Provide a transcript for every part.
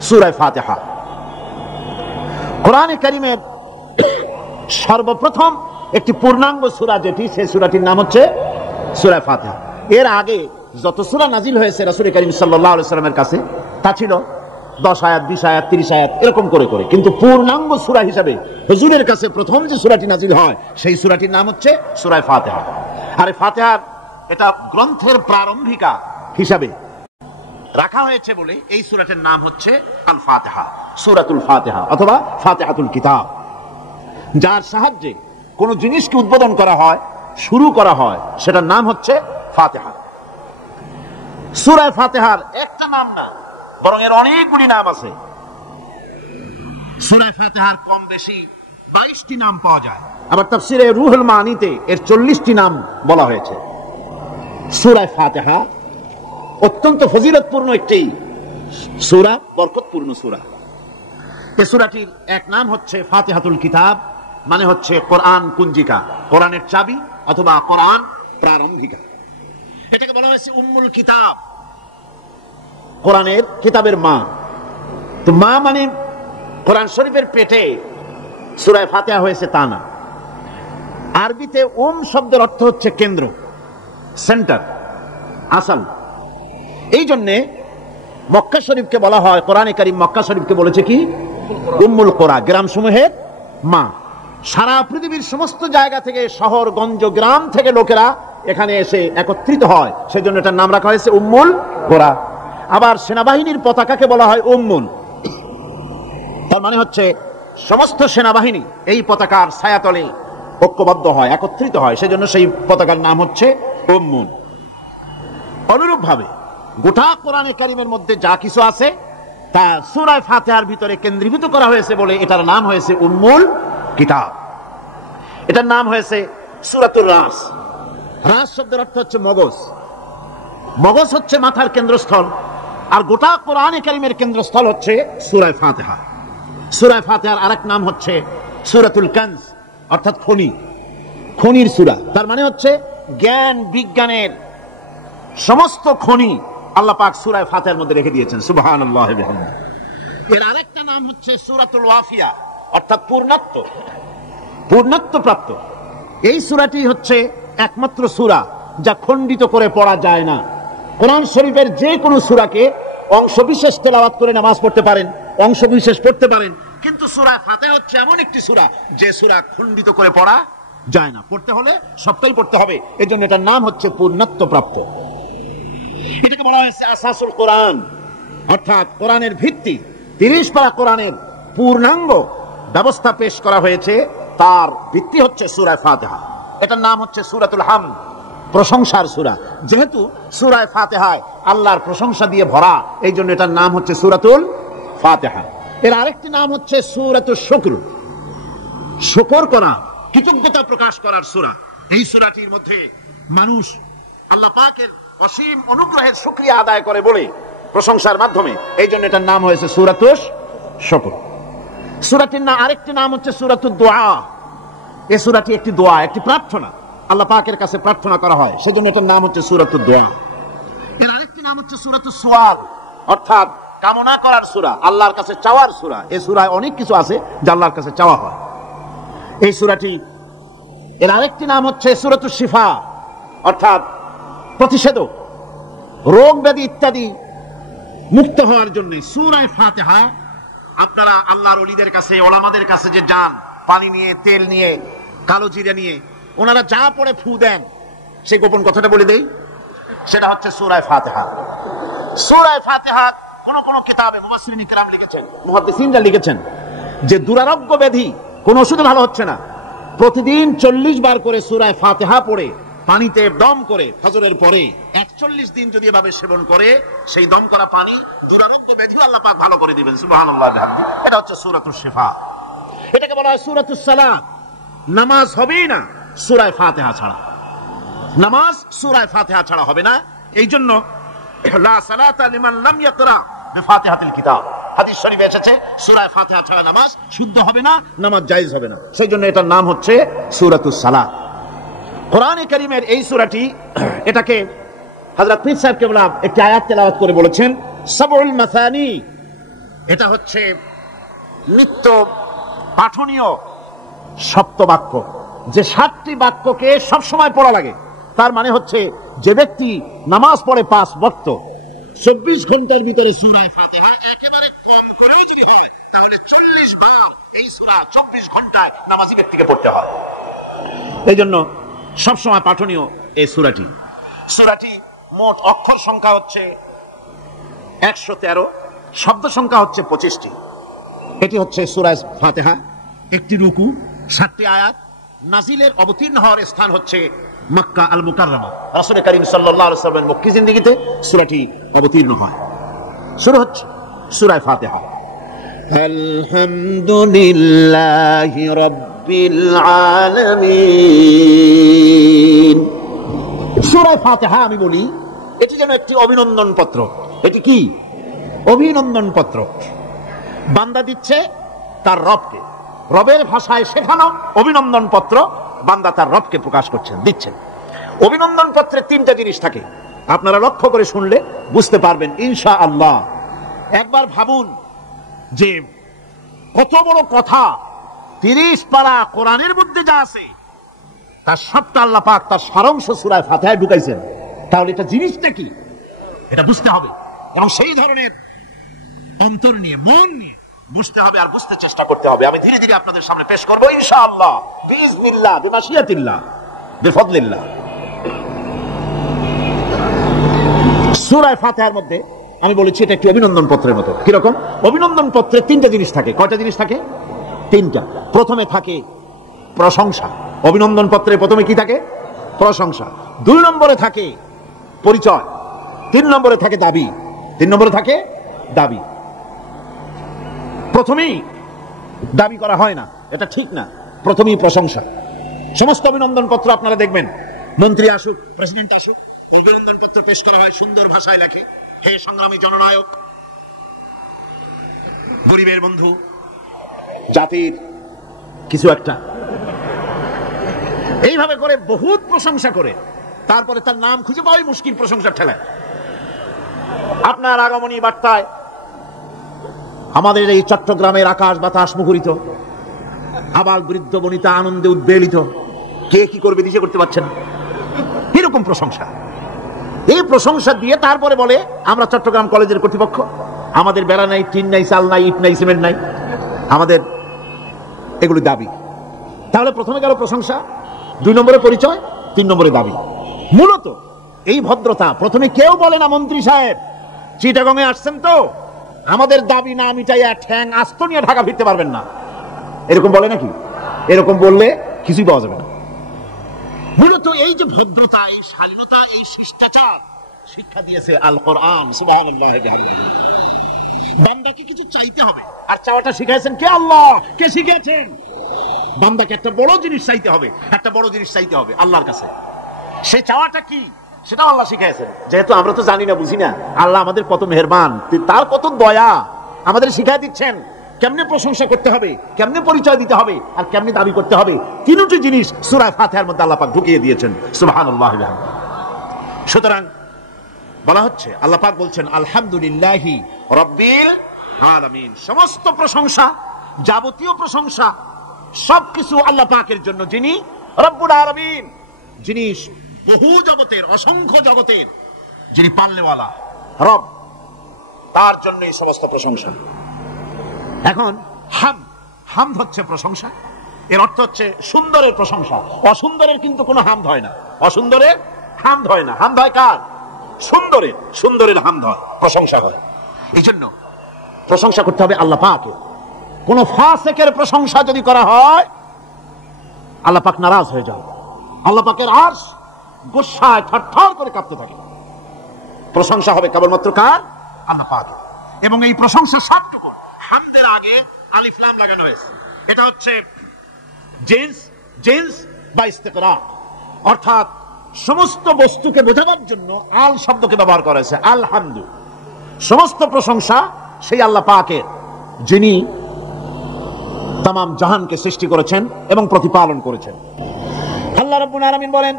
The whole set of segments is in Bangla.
সূরা ফাতিহা কোরআনে কারীমের সর্বপ্রথম একটি পূর্ণাঙ্গ সূরা যেটি, সেই সূরাটির নাম হচ্ছে সূরা ফাতিহা। এর আগে যত সূরা নাজিল হয়েছে রাসূল কারীম সাল্লাল্লাহু আলাইহি ওয়াসাল্লামের কাছে তা ছিল 10 আয়াত, 20 আয়াত, 30 আয়াত এরকম করে করে, কিন্তু পূর্ণাঙ্গ সূরা হিসাবে হুজুরের কাছে প্রথম যে সূরাটি নাজিল হয় সেই সূরাটির নাম হচ্ছে সূরা ফাতিহা। আর এই ফাতিহার এটা গ্রন্থের প্রারম্ভিকা হিসাবে রাখা হয়েছে বলে এই সূরাটির নাম হচ্ছে আল ফাতিহা, সূরাতুল ফাতিহা অথবা ফাতিহাতুল কিতাব। যার সাহায্যে কোন জিনিসকে উদ্বোধন করা হয়, শুরু করা হয়, সেটার নাম হচ্ছে ফাতিহা। সূরা ফাতিহার একটা নাম না, বরং এর অনেকগুলি নাম আছে। সূরা ফাতিহার কম বেশি 22টি নাম পাওয়া যায়, আবার তাফসীরে রুহুল মানিতে এর 40টি নাম বলা হয়েছে। সূরা ফাতিহা অত্যন্ত ফজিলতপূর্ণ একটি সূরা, বরকতপূর্ণ সূরা। এই সূরাটির এক নাম হচ্ছে ফাতিহাতুল কিতাব, মানে হচ্ছে কোরআন কুঞ্জিকা, কোরআনের চাবি অথবা কোরআন প্রারম্ভিকা। এটাকে বলা হয়েছে উম্মুল কিতাব, কোরআনের কিতাবের মা। তো মা মানে কোরআন শরীফের পেটে সূরা ফাতিহা হয়েছে তা না। আরবিতে শব্দের অর্থ হচ্ছে কেন্দ্র, সেন্টার, আসল। এই জন্যে মক্কা শরীফকে বলা হয়, কোরআনে কারীম মক্কা শরীফকে বলেছে কি উম্মুল কোরা, গ্রাম সমূহের মা। সারা পৃথিবীর সমস্ত জায়গা থেকে, শহর গঞ্জ গ্রাম থেকে লোকেরা এখানে এসে একত্রিত হয়, সেজন্য এটার নাম রাখা হয়েছে উম্মুল কোরা। আবার সেনাবাহিনীর পতাকাকে বলা হয় উম্মুল, তার মানে হচ্ছে সমস্ত সেনাবাহিনী এই পতাকার ছায়াতলে ঐক্যবদ্ধ হয়, একত্রিত হয়, সেজন্য সেই পতাকার নাম হচ্ছে উম্মুল। অনুরূপ ভাবে গোটা কোরআনে কারীমের মধ্যে যা কিছু আছে তা সূরা ফাতিহার ভিতরে কেন্দ্রীভূত করা হয়েছে বলে এটার নাম হয়েছে উম্মুল কিতাব। এটার নাম হয়েছে সূরাতুর রাস। রাস শব্দের অর্থ হচ্ছে মগজ। মগজ হচ্ছে মাথার কেন্দ্রস্থল, আর গোটা কোরআনে কারীমের কেন্দ্রস্থল হচ্ছে সূরা ফাতিহা। সূরা ফাতিহার আরেক নাম হচ্ছে সূরাতুল কানজ, অর্থাৎ খনি, খনির সূরা। তার মানে হচ্ছে জ্ঞান বিজ্ঞানের সমস্ত খনি আল্লাহ পাক সূরা ফাতিহার মধ্যে রেখে দিয়েছেন, সুবহানাল্লাহ ওয়া বিহামদিহি। এর আরেকটা নাম হচ্ছে সূরাতুল ওয়াফিয়া, অর্থাৎ পূর্ণত্ব প্রাপ্ত। এই সূরাটি হচ্ছে একমাত্র সূরা যা খণ্ডিত করে পড়া যায় না। কোরআন শরীফের যে কোনো সূরাকে অংশবিশেষ তেলাওয়াত করে নামাজ পড়তে পারেন, অংশবিশেষ পড়তে পারেন, কিন্তু সূরা ফাতিহা হচ্ছে এমন একটি সূরা যে সূরা খণ্ডিত করে পড়া যায় না। পড়তে হলে সবটাই পড়তে হবে, এজন্য এটার নাম হচ্ছে পূর্ণত্ব প্রাপ্ত। এটাকে বলা হয়েছে আসাসুল কোরআন, অর্থাৎ কোরআনের ভিত্তি। 30 পারা কোরআনের পূর্ণাঙ্গ ব্যবস্থা পেশ করা হয়েছে, তার ভিত্তি হচ্ছে সূরা ফাতিহা। এটার নাম হচ্ছে সূরাতুল হামদ, প্রশংসার সূরা। যেহেতু সূরা ফাতিহায় আল্লাহর প্রশংসা দিয়ে ভরা, এই জন্য এটার নাম হচ্ছে সূরাতুল ফাতিহা। এর আরেকটি নাম হচ্ছে সূরাতুশ শুকর, শুকর করা, কৃতজ্ঞতা প্রকাশ করার সূরা। এই সূরাটির মধ্যে মানুষ আল্লাহ পাকের অসীম অনুগ্রহের শুকরিয়া আদায় করে বলে প্রশংসার মাধ্যমে, এই জন্য এটার নাম হয়েছে সূরাতুশ শুকর। সূরাটির আরেকটি নাম হচ্ছে সূরাতুদ দুআ। এই সূরাটি একটি দোয়া, একটি প্রার্থনা, আল্লাহ পাকের কাছে প্রার্থনা করা হয়, সেজন্য এটার নাম হচ্ছে সূরাতুদ দুআ। এর আরেকটি নাম হচ্ছে সূরাতুস সুআল, অর্থাৎ কামনা করার সূরা, আল্লাহর কাছে চাওয়ার সূরা। এই সূরায় অনেক কিছু আছে যা আল্লাহর কাছে চাওয়া হয়। এই সূরাটি, এর আরেকটি নাম হচ্ছে সূরাতুশ শিফা, অর্থাৎ প্রতিষেধক, রোগ ব্যাধি ইত্যাদি মুক্ত হওয়ার জন্য। সূরা ফাতিহা আপনারা আল্লাহর ওলিদের কাছে, ওলামাদের কাছে যে যান, পানি নিয়ে, তেল নিয়ে, কালো জিরা নিয়ে, ওনারা যা পড়ে ফু দেন, সেই গোপন কথাটা বলে দেই, সেটা হচ্ছে সূরা ফাতিহা। সূরা ফাতিহা কোন কিতাবে মুফাসসিরিন কিরাম লিখেছেন, মুহাদ্দিসিনরা লিখেছেন যে দুরারোগ্য ব্যাধি, কোন ওষুধে ভালো হচ্ছে না, প্রতিদিন 40 বার করে সূরা ফাতিহা পড়ে পানিতে দম করে ফজরের পরে 41 দিন যদি এভাবে সেবন করে, সেই দম করা পানি দুরারোগ্য ব্যাধি আল্লাহ পাক ভালো করে দিবেন, সুবহানাল্লাহ ওয়া বিহামদিহি। এটা হচ্ছে সূরাতুশ শিফা। এটাকে বলা হয় সূরাতুস সালাত। নামাজ হবেই না সূরা ফাতিহা ছাড়া, নামাজ সূরা ফাতিহা ছাড়া হবে না। এই জন্য লা সালাতা লিমান লাম ইয়াকরা বিফাতিহাতিল কিতাব, হাদিস শরীফে এসেছে সূরা ফাতিহা ছাড়া নামাজ শুদ্ধ হবে না, নামাজ জায়েজ হবে না। সেই জন্য এটার নাম হচ্ছে সূরাতুস সালাত। কোরআনে কারীমের এই সূরাটি, এটাকে হযরত পীর সাহেব কেবলা একটি আয়াত তেলাওয়াত করে বলেছেন, সাবউল মাসানি এটা হচ্ছে নিত্য পাঠনীয় সপ্তবাক্য, যে 7টি বাক্যকে সবসময় পড়া লাগে। তার মানে হচ্ছে যে ব্যক্তি নামাজ পড়ে 5 ওয়াক্ত 24 ঘন্টার ভিতরে সূরা ফাতিহা একেবারে কম করেও যদি হয়, তাহলে 40 বার এই সূরা 24 ঘন্টায় নামাজি ব্যক্তিকে পড়তে হয়। এই জন্য সবসময় পাঠনীয় এই সূরাটি। সূরাটি মোট অক্ষর সংখ্যা হচ্ছে 113, শব্দ সংখ্যা হচ্ছে 25টি। এটি হচ্ছে সূরা ফাতিহা, একটি রুকু, 7টি আয়াত। নাজিলের অবতীর্ণ হওয়ার স্থান হচ্ছে মক্কা আল মুকাররমা। রাসূল করিম সাল্লাল্লাহু আলাইহি ওয়াসাল্লামের মক্কি জিন্দেগিতে সূরাটি অবতীর্ণ হয়। শুরু হচ্ছে সূরা ফাতিহা, আলহামদুলিল্লাহি রাব্বিল আলামিন। সূরা ফাতিহা আমি বলি এটি যেন একটি অভিনন্দন পত্র। এটি কি? অভিনন্দন পত্র। বান্দা দিচ্ছে তার রবকে, রবের ভাষায় শেখানো অভিনন্দন পত্র বান্দা তার রবকে প্রকাশ করছেন, দিচ্ছেন। অভিনন্দন পত্রে 3টা জিনিস থাকে, আপনারা লক্ষ্য করে শুনলে বুঝতে পারবেন ইনশাআল্লাহ। একবার ভাবুন যে কত বড় কথা, 30 পারা কোরআনের মধ্যে যা আছে তার সবটা আল্লাহ পাক তার সারাংশ সূরা ফাতিহায় ঢুকাইছেন। তাহলে এটা জিনিসটা কি এটা বুঝতে হবে, এবং সেই ধরনের অন্তর নিয়ে, মন নিয়ে বুঝতে হবে আর বুঝতে চেষ্টা করতে হবে। আমি ধীরে ধীরে আপনাদের সামনে পেশ করব ইনশাআল্লাহ, বিইজনিল্লাহ, বিমাশিয়াতিল্লাহ, বিফদলিল্লাহ। সূরা ফাতিহার মধ্যে আমি বলেছি এটা একটি অভিনন্দন পত্রের মতো। কিরকম? অভিনন্দন পত্রে 3টা জিনিস থাকে। কয়টা জিনিস থাকে? 3টা। প্রথমে থাকে প্রশংসা। অভিনন্দন পত্রে প্রথমে কি থাকে? প্রশংসা। 2 নম্বরে থাকে পরিচয়, 3 নম্বরে থাকে দাবি। 3 নম্বরে থাকে দাবি। প্রথমেই দাবি করা হয় না, এটা ঠিক না। প্রথমেই প্রশংসা। সমস্ত অভিনন্দন পত্র আপনারা দেখবেন, মন্ত্রী আসুক, প্রেসিডেন্ট আসুক, অভিনন্দন পত্র পেশ করা হয়, সুন্দর ভাষায় লেখে, হে সংগ্রামী জননায়ক, গরিবের বন্ধু, জাতির কিছু একটা, এইভাবে করে বহুত প্রশংসা করে তারপরে তার নাম খুঁজে পাওয়াই মুশকিল প্রশংসার ঠেলায়। আপনার আগমনী বার্তায় আমাদের এই চট্টগ্রামের আকাশ বাতাস মুখরিত, আবাল বৃদ্ধ বনিতা আনন্দে উদ্বেলিত, কে কি করবে দিশে করতে পারছে না, এরকম প্রশংসা। এই প্রশংসা দিয়ে তারপরে বলে আমরা চট্টগ্রাম কলেজের কর্তৃপক্ষ, আমাদের বেড়া নাই, টিন নাই, চাল নাই, ইট নাই, সিমেন্ট নাই, আমাদের এগুলি দাবি। তাহলে প্রথমে গেল প্রশংসা, 2 নম্বরে পরিচয়, 3 নম্বরে দাবি। মূলত এই ভদ্রতা প্রথমে কেউ বলে না। মন্ত্রী সাহেব চিটাগং এ আসছেন তো, আমাদের দাবি না মিটাইয়া ঠ্যাং আস্ত নিয়ে ঢাকা ফিরতে পারবেন না, এরকম বলে নাকি? এরকম বললে কিছুই পাওয়া যাবে না। মূলত এই যে ভদ্রতা, এই শালীনতা, এই শিষ্টাচার শিক্ষা দিয়েছে আল কোরআন। সুবহানাল্লাহ। বান্দাকে কিছু চাইতে হবে, আর চাওয়াটা শিখাইছেন কে? আল্লাহ। কে শিখিয়েছেন? বান্দাকে একটা বড় জিনিস চাইতে হবে, একটা বড় জিনিস চাইতে হবে আল্লাহর কাছে। সে চাওয়াটা কি সেটা আল্লাহ শিখাইছেন। যেহেতু আমরা তো জানি না, বুঝি না, আল্লাহ আমাদের কত মেহেরবান, তার কত দয়া, আমাদের শিখাই দিচ্ছেন কেমনে প্রশংসা করতে হবে, কেমনে পরিচয় দিতে হবে, আর কেমনে দাবি করতে হবে। 3টি জিনিস সূরা ফাতিহার মধ্যে আল্লাহ পাক ঢুকিয়ে দিয়েছেন। সুবহানাল্লাহ। সুতরাং বলা হচ্ছে, আল্লাহ পাক বলছেন আলহামদুলিল্লাহি রাব্বিল আলামিন। সমস্ত প্রশংসা, যাবতীয় প্রশংসা সবকিছু আল্লাহ পাকের জন্য, যিনি রব্বুল আলামিন, যিনি বহু জগতের, অসংখ্য জগতের যিনি পালনেওয়ালা রব, তার জন্য এই সমস্ত প্রশংসা। এখন হামদ হচ্ছে প্রশংসা, এর অর্থ হচ্ছে সুন্দরের প্রশংসা। অসুন্দরের কিন্তু কোনো হামদ হয় না, অসুন্দরের হামদ হয় না। হামদ হয় কার? সুন্দরের। সুন্দরের হামদ হয়, প্রশংসা হয়। এই জন্য প্রশংসা করতে হবে আল্লাহ পাকের। কোন ফাসিকের প্রশংসা যদি করা হয় আল্লাহ পাক নারাজ হয়ে যায়, আল্লাহ পাকের আরশ গোসায় থরথর করে কাঁপতে থাকে। প্রশংসা হবে কেবলমাত্র কার? আল্লাহ পাকের। এবং এই প্রশংসা সবটুকু হামদের আগে আলিফ লাম লাগানো হয়েছে। এটা হচ্ছে জিন্স বা ইস্তিকরাক, অর্থাৎ সমস্ত বস্তুকে বোঝাবার জন্য আল শব্দকে ব্যবহার করা হয়েছে। আলহামদু, সমস্ত প্রশংসা সেই আল্লাহ পাকের, যিনি তামাম জাহানকে সৃষ্টি করেছেন এবং প্রতিপালন করেছেন। আল্লাহ রাব্বুল আলামিন বলেন,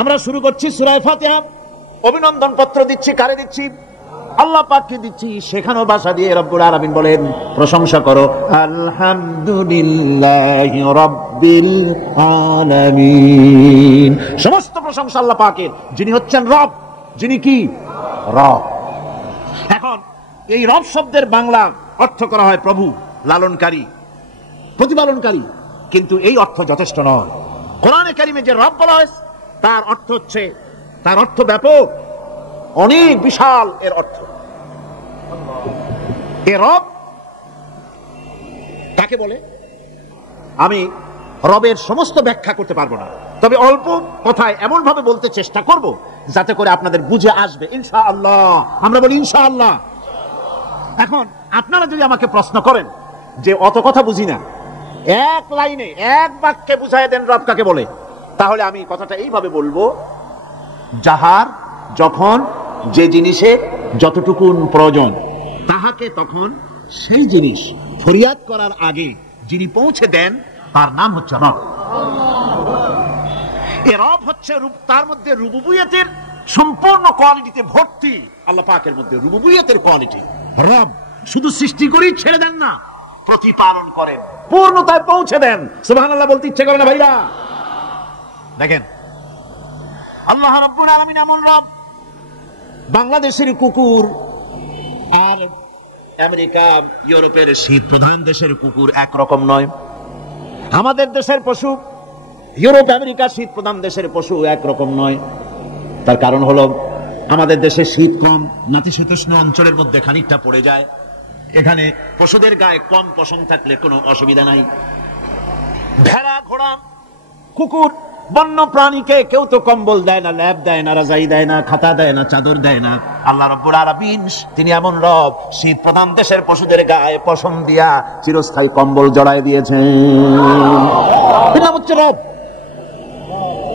আমরা শুরু করছি সূরা ফাতিহা, অভিনন্দন পত্র দিচ্ছি। কারে দিচ্ছি? আল্লাহ পাককে দিচ্ছি, সেখানেও ভাষা দিয়ে রব্বুল আলামিন বলেন প্রশংসা করো, আলহামদুলিল্লাহি রাব্বিল আলামিন। সমস্ত প্রশংসা আল্লাহ পাকের, যিনি হচ্ছেন রব, যিনি কি রব। এখন এই রব শব্দের বাংলা অর্থ করা হয় প্রভু, লালনকারী, প্রতিপালনকারী, কিন্তু এই অর্থ যথেষ্ট নয়। কোরআনে কারিমে যে রব বলা হয়েছে তার অর্থ হচ্ছে, তার অর্থ ব্যাপক, অনেক বিশাল এর অর্থ। এ রব কাকে বলে আমি রবের সমস্ত ব্যাখ্যা করতে পারবো না, তবে অল্প কথায় এমন ভাবে বলতে চেষ্টা করব যাতে করে আপনাদের বুঝে আসবে ইনশাআল্লাহ। আমরা বলি ইনশাআল্লাহ। এখন আপনারা যদি আমাকে প্রশ্ন করেন যে অত কথা বুঝি না, এক লাইনে এক বাক্যে বুঝায় দেন রব কাকে বলে, তাহলে আমি কথাটা এইভাবে বলবো, যাহার যখন যে জিনিসে যতটুকুন প্রয়োজন তাহাকে তখন সেই জিনিস ফরিয়াদ করার আগে যিনি পৌঁছে দেন তার নাম হচ্ছে রব। এ রব হচ্ছে তার মধ্যে রুবুবিয়তের সম্পূর্ণ কোয়ালিটিতে ভর্তি। আল্লাহ পাকের মধ্যে রুবুবিয়তের কোয়ালিটি। রব শুধু সৃষ্টি করেই ছেড়ে দেন না, প্রতিপালন করেন, পূর্ণতায় পৌঁছে দেন। সুবহানাল্লাহ বলতে ইচ্ছে করে না ভাইরা? দেখেন আল্লাহ রাব্বুল আলামিন এমন রব। বাংলাদেশের কুকুর আর আমেরিকা ইউরোপের শীত প্রধান দেশের কুকুর একরকম নয়। আমাদের দেশের পশু ইউরোপ আমেরিকা শীত প্রধান দেশের পশু একরকম নয়। তার কারণ হলো আমাদের দেশে শীত কম, নাতিশীতোষ্ণ অঞ্চলের মধ্যে খানিকটা পড়ে যায়। এখানে পশুদের গায়ে কম পশম থাকলে কোনো অসুবিধা নাই। ভেড়া, ঘোড়া, কুকুর, বন্য প্রাণীকে কেউ তো কম্বল দেয় না, ল্যাব দেয় না, রাজাই দেয় না, খাতা দেয় না, চাদর দেয় না। আল্লাহ রাব্বুল আলামিন তিনি এমন রব, শীত প্রধান দেশের পশুদের গায়ে পশম দিয়া চিরস্থায়ী কম্বল জড়ায় দিয়েছেন। এটা হচ্ছে রব।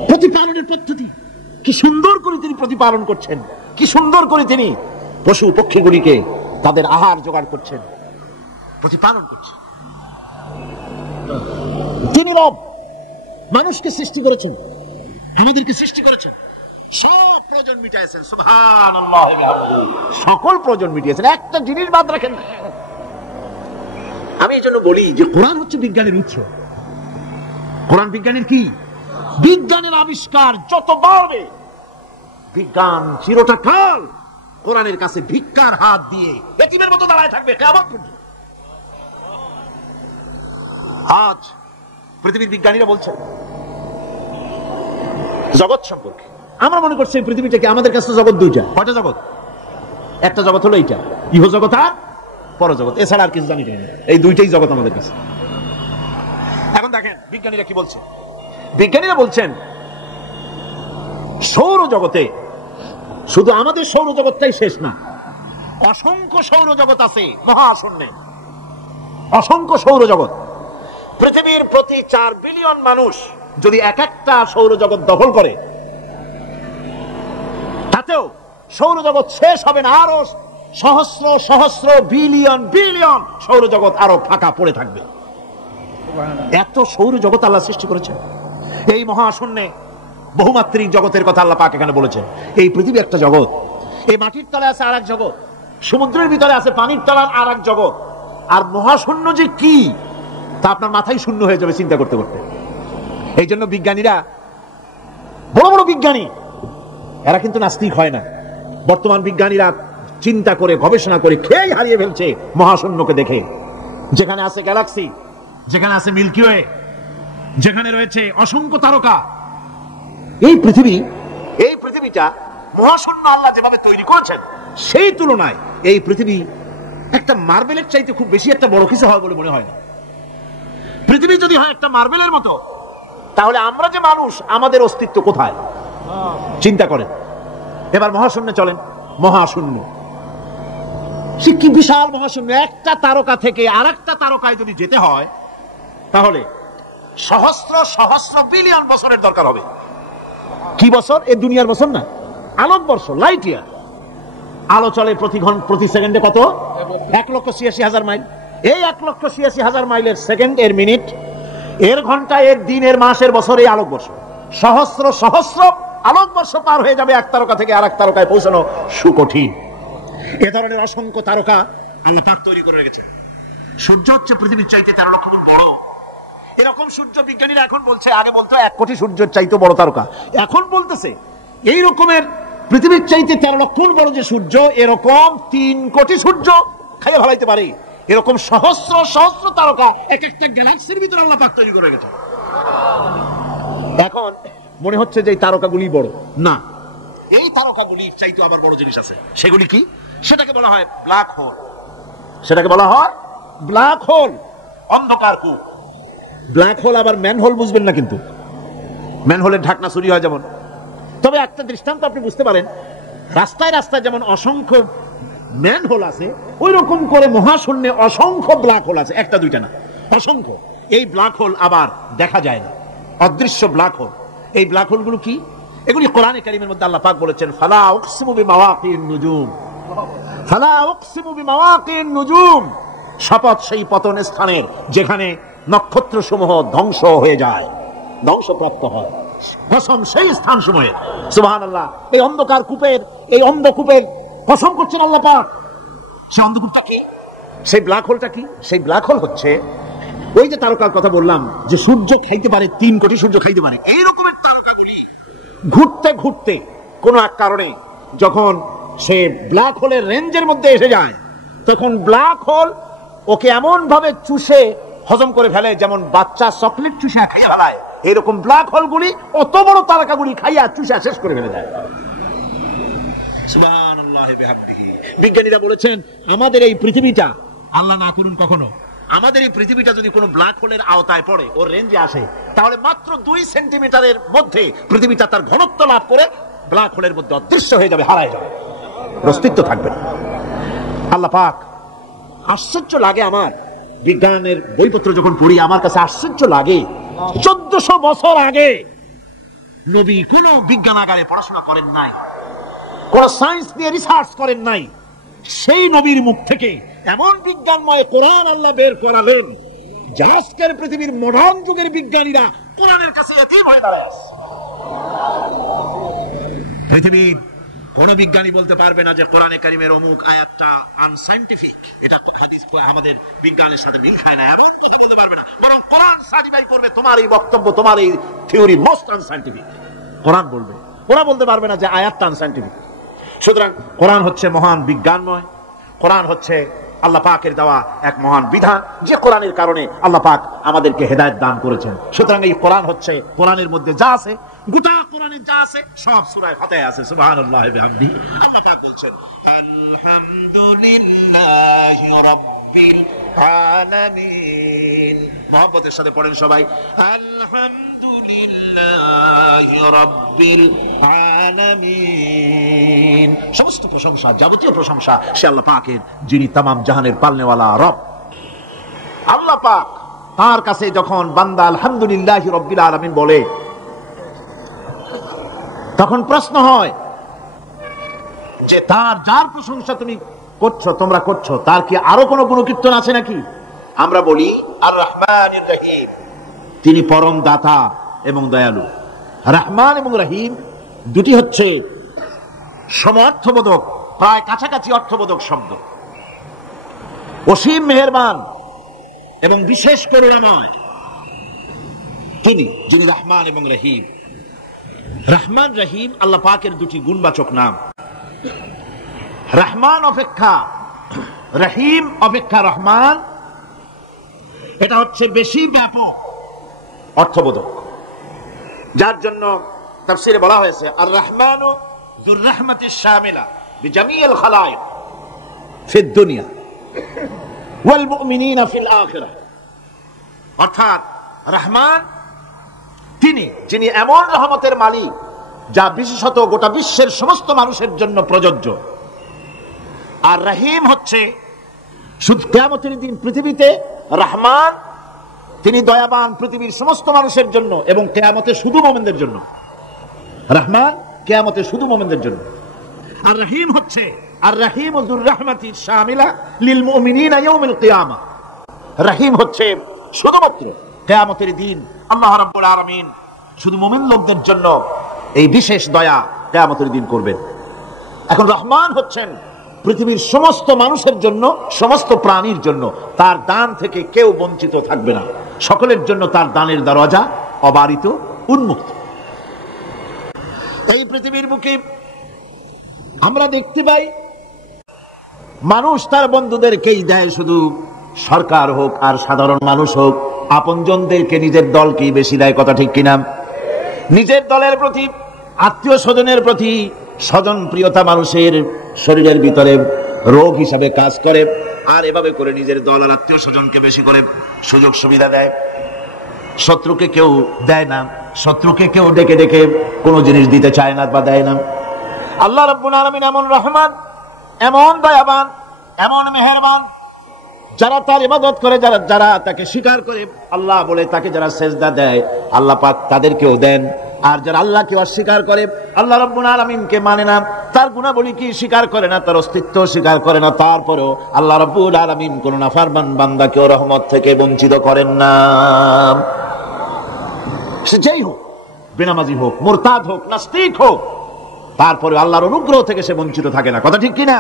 প্রতিপালনের পদ্ধতি কি সুন্দর করে তিনি প্রতিপালন করছেন, কি সুন্দর করে তিনি পশু পক্ষীগুলিকে তাদের আহার জোগাড় করছেন, প্রতিপালন করছেন। তিনি রব। মানুষকে সৃষ্টি করেছেন, আমাদেরকে সৃষ্টি করেছেন, সব প্রয়োজন মিটাইছেন। সুবহানাল্লাহ, সকল প্রয়োজন মিটিয়েছেন, একটা জিনিস বাদ রাখেন না। আমি এই জন্য বলি যে কোরআন হচ্ছে বিজ্ঞানের উৎস। কোরআন বিজ্ঞানের কি? বিজ্ঞানের আবিষ্কার যত বাড়বে, বিজ্ঞান চিরটা কাল কোরআনের কাছে ভিক্ষার হাত দিয়ে এতিমের মতো দাঁড়ায় থাকবে কিয়ামত পর্যন্ত। আজ পৃথিবীর বিজ্ঞানীরা বলছেন জগৎ সম্পর্কে, আমরা মনে করছি এই পৃথিবীটাকে, আমাদের কাছে জগৎ দুইটা। কয়টা জগৎ? একটা জগৎ হলো এইটা, ইহ জগৎ আর পরজগৎ, এছাড়া আর কিছু জানি না। এই দুইটাই জগৎ আমাদের কাছে। এখন দেখেন বিজ্ঞানীরা কি বলছে। বিজ্ঞানীরা বলছেন সৌরজগতে শুধু আমাদের সৌরজগৎটাই শেষ না, অসংখ্য সৌরজগৎ আছে মহাশূন্যে, অসংখ্য সৌরজগৎ। পৃথিবীর প্রতি 4 বিলিয়ন মানুষ যদি এক একটা সৌরজগৎ দখল করে, তাতেও সৌরজগৎ শেষ হবে না, আরো সহস্র সহস্র বিলিয়ন বিলিয়ন সৌরজগৎ আরো ফাঁকা পড়ে থাকবে। এত সৌরজগৎ আল্লাহ সৃষ্টি করেছেন। এই মহাশূন্যে বহুমাত্রিক জগতের কথা আল্লাহ পাক এখানে বলেছেন। এই পৃথিবী একটা জগৎ, এই মাটির তলায় আছে আর এক জগৎ, সমুদ্রের ভিতরে আছে পানির তলার আর এক জগৎ। আর মহাশূন্য যে কি তা আপনার মাথায় শূন্য হয়ে যাবে চিন্তা করতে করতে। এই জন্য বিজ্ঞানীরা, বড় বড় বিজ্ঞানী, এরা কিন্তু নাস্তিক হয় না। বর্তমান বিজ্ঞানীরা চিন্তা করে গবেষণা করে খেয়ে হারিয়ে ফেলছে মহাশূন্যকে দেখে। যেখানে আছে গ্যালাক্সি, যেখানে আছে মিল্কি ওয়ে, যেখানে রয়েছে অসংখ্য তারকা, এই পৃথিবীটা মহাশূন্য আল্লাহ যেভাবে তৈরি করেছেন সেই তুলনায় এই পৃথিবী একটা মার্বেলের চাইতে খুব বেশি একটা বড় কিছু হয় বলে মনে হয় না। পৃথিবী যদি হয় একটা মার্বেলের মতো, তাহলে আমরা যে মানুষ, আমাদের অস্তিত্ব কোথায় চিন্তা করেন। এবার মহাশূন্যে চলেন, মহাশূন্য সে কি বিশাল মহাশূন্য। একটা তারকা থেকে আর একটা তারকায় যদি যেতে হয় তাহলে সহস্র সহস্র বিলিয়ন বছরের দরকার হবে। কি বছর? এই দুনিয়ার বছর না, আলোকবর্ষ, লাইট ইয়ার। আলো চলে প্রতি সেকেন্ডে কত? 1,86,000 মাইল। এই 1,86,000 মাইলের সেকেন্ড, এর মিনিট, এর ঘন্টা, এর দিন, এর মাস, এর বছর, এই আলোকবর্ষ। সহস্র সহস্র আলোকবর্ষ পার হয়ে যাবে এক তারকা থেকে আর এক তারকায় পৌঁছানো সুকঠিন। এ ধরনের অসংখ্য তারকা আল্লাহ পাক তৈরি করে রেখেছেন। সূর্য হচ্ছে পৃথিবীর চাইতে 13 লক্ষ গুণ বড়। এরকম সূর্য বিজ্ঞানীরা এখন বলছে, আগে বলতো 1 কোটি সূর্যের চাইতে বড় তারকা, এখন বলতেছে এই রকমের পৃথিবীর চাইতে 13 লক্ষ গুণ বড় যে সূর্য, এরকম 3 কোটি সূর্য খাইয়ে ফেলাইতে পারে। এরকম সহস্র সহস্র তারকা এক একটা গ্যালাক্সির ভিতরে আল্লাহ পাক তৈরি করে রেখেছেন। এখন মনে হচ্ছে যে এই তারকাগুলি বড় না, এই তারকাগুলি চাইতে আবার বড় জিনিস আছে। সেগুলি কি? সেটাকে বলা হয় ব্ল্যাক হোল। সেটাকে বলা হয় ব্ল্যাক হোল, অন্ধকার কূপ। ব্ল্যাক হোল আবার ম্যান হোল বুঝবেন না, কিন্তু ম্যান হোলের ঢাকনা চুরি হয় যেমন। তবে একটা দৃষ্টান্ত আপনি বুঝতে পারেন, রাস্তায় রাস্তায় যেমন অসংখ্য ম্যান হোল আছে, ওই রকম করে মহাশূন্যে অসংখ্য ব্ল্যাক হোল আছে, একটা দুইটা না, অসংখ্য। এই ব্ল্যাক হোল আবার দেখা যায় না, অদৃশ্য ব্ল্যাক হোল। এই ব্ল্যাক হোলগুলো কি? এগুলি কোরআনে কারীমের মধ্যে আল্লাহ পাক বলেছেন, ফালা উকসিমু বিমাওয়াকিন নুজুম, ফালা উকসিমু বিমাওয়াকিন নুজুম, শপথ সেই পতন স্থানের যেখানে নক্ষত্র সমূহ ধ্বংস হয়ে যায়, ধ্বংসপ্রাপ্ত হয়, কসম সেই স্থান সমূহে। সুবহানাল্লাহ। এই অন্ধকার কূপের, এই অন্ধকূপের কসম করছেন আল্লাহ পাক। সেই অন্ধকূপটা কি? সেই ব্ল্যাক হোলটা কি? সেই ব্ল্যাক হোল হচ্ছে ওই যে তারকার কথা বললাম, যে সূর্য খাইতে পারে, 3 কোটি সূর্য খাইতে পারে। এই রকমের তারকাগুলি ঘুরতে ঘুরতে কোন এক কারণে যখন সে ব্ল্যাক হোলের রেঞ্জের মধ্যে এসে যায়, তখন ব্ল্যাক হোল ওকে এমন ভাবে চুষে হজম করে ফেলে যেমন বাচ্চা চকলেট চুষে খেয়ে ফেলায়। এরকম ব্ল্যাক হোলগুলি অত বড় তারকাগুলি খাইয়া চুষে শেষ করে ফেলে যায়। সুবহানাল্লাহ বিহামদিহি। বিজ্ঞানীরা বলেছেন, আমাদের এই পৃথিবীটা, আল্লাহ না করুন কখনো, আমাদের এই পৃথিবীটা যদি কোনো ব্ল্যাক হোলের আওতায় পড়ে, ওর রেঞ্জে আসে, তাহলে মাত্র 2 সেন্টিমিটারের মধ্যে পৃথিবীটা তার ঘনত্ব লাভ করে ব্ল্যাক হোলের মধ্যে অদৃশ্য হয়ে যাবে, হারায় যাবে, অস্তিত্ব থাকবে না। আল্লাহ পাক, আশ্চর্য লাগে আমার, বিজ্ঞানের বইপত্র যখন পড়ি আমার কাছে আশ্চর্য লাগে, 1400 বছর আগে নবী কোন বিজ্ঞানাগারে পড়াশোনা করেন নাই, কোন সায়েন্স নিয়ে রিসার্চ করেন নাই, সেই নবীর মুখ থেকে এমন বিজ্ঞানময় কোরআন আল্লাহ বের করালেন, যা আজকের পৃথিবীর মডার্ন যুগের বিজ্ঞানীরা কোরআনের কাছে এতিম হয়ে দাঁড়ায় আছে। পৃথিবীর কোন বিজ্ঞানী বলতে পারবে না যে কোরআনে কারীমের অমুক আয়াতটা আনসাইন্টিফিক, এটা তো হাদিস আমাদের বিজ্ঞানের সাথে মিল খায় না, এমন কথা বলতে পারবে না। বরং কোরআন সার্টিফাই করবে তোমার এই বক্তব্য, তোমার এই থিওরি মোস্ট আনসাইন্টিফিক। কোরআন বলবে, ওরা বলতে পারবে না যে আয়াতটা আনসাইন্টিফিক। সুতরাং কোরআন হচ্ছে মহান বিজ্ঞানময়, কোরআন হচ্ছে আল্লাহ পাকের দেওয়া এক মহান বিধান, যে কোরআনের কারণে আল্লাহ পাক আমাদেরকে হেদায়েত দান করেছেন। সুতরাং এই কোরআন হচ্ছে, কোরআনের মধ্যে যা আছে, গোটা কোরআনে যা আছে সব সূরা ফাতিহা আছে। সুবহানাল্লাহ বিহামদিহি। আল্লাহ পাক বলছেন, আলহামদুলিল্লাহি রাব্বিল আলামিন। মুহাব্বতের সাথে পড়েন সবাই, আলহামদুলিল্লাহি রাব্বিল আলামিন। সমস্ত প্রশংসা, যাবতীয় প্রশংসা সে আল্লাহ পাকের, যিনি তামাম জাহানের পালনেওয়ালা রব। আল্লাহ পাক তার কাছে যখন বান্দা আলহামদুলিল্লাহি রাব্বিল আলামিন বলে, তখন প্রশ্ন হয় যে তার, যার প্রশংসা তুমি করছো, তোমরা করছো, তার কি আরো কোনো গুণকীর্তন আছে নাকি? আমরা বলি আর রহমানির রহিম, তিনি পরম দাতা এবং দয়ালু। রহমান এবং রহিম দুটি হচ্ছে সমঅর্থবোধক, প্রায় কাছাকাছি অর্থবোধক শব্দ। অসীম মেহেরবান এবং বিশেষ করুণাময় তিনি, যিনি রহমান এবং রহিম। রহমান রহিম আল্লাহ পাকের দুটি গুণবাচক নাম। রহমান অপেক্ষা, রহিম অপেক্ষা রহমান, এটা হচ্ছে বেশি ব্যাপক অর্থবোধক, যার জন্য তাফসীরে বলা হয়েছে আর রহমানু যুর রাহমাতিশ শামিলা বিজামিল খালায়েক ফিদ দুনিয়া ওয়াল মুমিনিনা ফিল আখিরাহ। অর্থাৎ রহমান তিনি, যিনি এমন রহমতের মালিক যা বিশেষত গোটা বিশ্বের সমস্ত মানুষের জন্য প্রযোজ্য। আর রহিম হচ্ছে শুধু কিয়ামতের দিন পৃথিবীতে রহমান, তিনি দয়াবান পৃথিবীর সমস্ত মানুষের জন্য এবং কিয়ামতে শুধু মুমিনদের জন্য। রহমান কিয়ামতে শুধু মুমিনদের জন্য। আর রহিম হচ্ছে আর রহিম যুর রাহমাতিশ শামিলা লিল মুমিনিনা ইয়াউমিল কিয়ামা। রহিম হচ্ছে শুধুমাত্র কিয়ামতের দিন আল্লাহ রাব্বুল আলামিন শুধু মুমিন লোকদের জন্য এই বিশেষ দয়া কিয়ামতের দিন করবেন। এখন রহমান হচ্ছেন পৃথিবীর সমস্ত মানুষের জন্য, সমস্ত প্রাণীর জন্য তার দান থেকে কেউ বঞ্চিত থাকবে না। সকলের জন্য তার দানের দরজা অবারিত, উন্মুক্ত। এই পৃথিবীর বুকে আমরা দেখতে পাই মানুষ তার বন্ধুদেরকেই দেয়, শুধু সরকার হোক আর সাধারণ মানুষ হোক, আপনজনদেরকে নিজের দলকেই বেশি দেয়। কথা ঠিক কিনা? নিজের দলের প্রতি, আত্মীয় স্বজনের প্রতি স্বজন প্রিয়তা মানুষের শরীরের ভিতরে রোগ হিসাবে কাজ করে, আর এভাবে করে নিজের দল আর আত্মীয় স্বজনকে বেশি করে সুযোগ সুবিধা দেয়। শত্রুকে কেউ দেয় না, শত্রুকে কেউ ডেকে ডেকে কোনো জিনিস দিতে চায় না বা দেয় না। আল্লাহ রাব্বুল আলামিন এমন রহমান, এমন দয়াবান, এমন মেহেরবান, যারা তার ইবাদত করে, যারা তাকে স্বীকার করে, আল্লাহ বলে তাকে যারা সেজদা দেয়, আল্লাহ পাক তাদেরকেও দেন। আর যারা আল্লাহকে অস্বীকার করে, আল্লাহ রাব্বুল আলামিনকে মানে না, তার গুণাবলী কি স্বীকার করে না, তার অস্তিত্ব স্বীকার করে না, তারপরেও আল্লাহ রাব্বুল আলামিন কোন নাফরমান বান্দাকেও রহমত থেকে বঞ্চিত করেন না। সে যেই হোক, বেনামাজি হোক, মুরতাদ হোক, নাস্তিক হোক, তারপরে আল্লাহর অনুগ্রহ থেকে সে বঞ্চিত থাকে না। কথা ঠিক কিনা?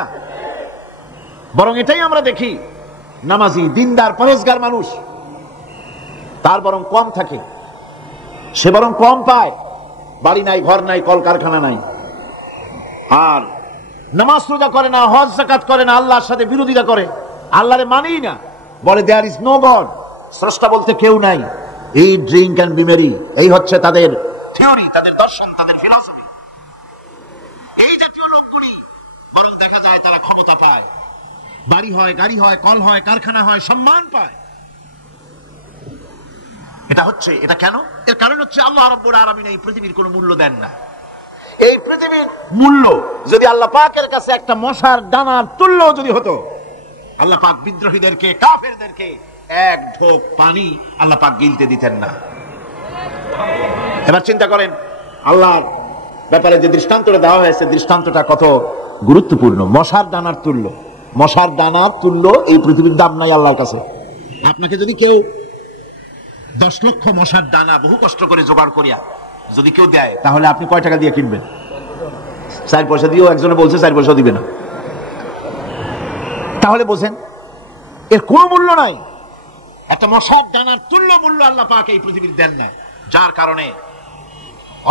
বরং এটাই আমরা দেখি, নামাজি, দিনদার, পরেজগার মানুষ তার বরং কম থাকে, সে বরং কম পায়। বাড়ি নাই, ঘর নাই, কলকারখানা নাই, আর নামাজ রোজা করে না, হজ যাকাত করে না, আল্লাহর সাথে বিরোধিতা করে, আল্লাহরে মানেই না, বলে দেয়ার ইজ নো গড, স্রষ্টা বলতে কেউ নাই। এই ড্রিঙ্ক অ্যান্ড বি মেরি, এই হচ্ছে তাদের থিওরি, তাদের দর্শন, তাদের ফিলসফি। এই জাতীয় লোকগুলি বরং দেখা যায় তারা ক্ষমতা পায়, বাড়ি হয়, গাড়ি হয়, কল হয়, কারখানা হয়, সম্মান পায়। এটা কেন? এর কারণ হচ্ছে আল্লাহ রাব্বুল আলামিন এই পৃথিবীর কোনো মূল্য দেন না। এই পৃথিবীর মূল্য যদি আল্লাহ পাকের কাছে একটা মশার দানার তুল্য যদি হতো, আল্লাহ পাক বিদ্রোহীদেরকে, কাফেরদেরকে এক ঢোক পানি আল্লাহ পাক গিলতে দিতেন না। এবার চিন্তা করেন, আল্লাহর ব্যাপারে যে দৃষ্টান্তটা দেওয়া হয়েছে, দৃষ্টান্তটা কত গুরুত্বপূর্ণ। মশার দানার তুল্য, মশার দানার তুল্য এই পৃথিবীর দাম নাই আল্লাহর কাছে। আপনাকে যদি কেউ 10 লক্ষ মশার দানা বহু কষ্ট করে জোগাড় করিয়া যদি কেউ দেয়, তাহলে আপনি কয় টাকা দিয়ে কিনবেন? 4 পয়সা দিয়েও একজনে বলছে 4 পয়সা দিবে না। তাহলে বোঝেন এর কোনো মূল্য নাই। একটা মশার দানার তুল্য মূল্য আল্লাহ পাক এই পৃথিবীর দেন না, যার কারণে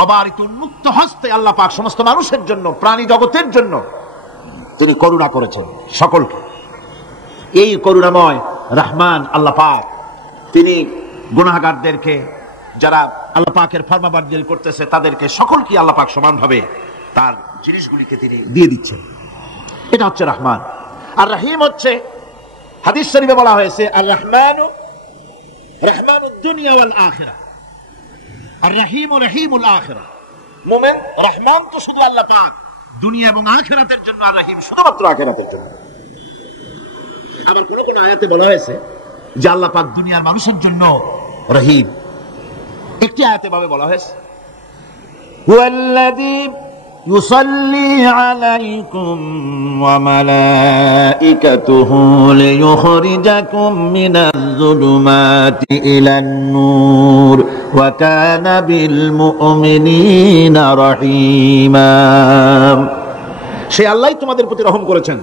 অবারিত উন্মুক্ত হস্তে আল্লাহ পাক সমস্ত মানুষের জন্য, প্রাণী জগতের জন্য তিনি করুণা করেছেন সকলকে। এই করুণাময় রহমান আল্লাহ পাক তিনি গুনাহগারদেরকে, যারা আল্লাহ পাকের ফরমাবরদারি করতেছে, তাদেরকে সকলকে আল্লাহ পাক সমানভাবে তার জিনিসগুলিকে তিনি দিয়ে দিচ্ছেন। এটা হচ্ছে রহমান। আর রহিম হচ্ছে, হাদিস শরীফে বলা হয়েছে, আর রহমানু রহমানুদ দুনিয়া ওয়াল আখিরাহ, আর রহিমু রহিমুল আখিরাহ। মুমিন রহমান তো শুধু আল্লাহ পাক দুনিয়া এবং আখিরাতের জন্য, আর রহিম শুধুমাত্র আখিরাতের জন্য। আবার কোন কোন আয়াতে বলা হয়েছে যে আল্লাহ পাক দুনিয়ার মানুষের জন্য রহিম। একটি আয়াতে ভাবে বলা হয়েছে, হুয়াল্লাযী ইউসাল্লি আলাইকুম ওয়া মালাইকাতুহু লিইখরিজাকুম মিনাজ যুলুমাতি ইলান নূর ওয়া কানা বিল মুমিনিনা রহিমা। সে আল্লাহই তোমাদের প্রতি রহম করেছেন,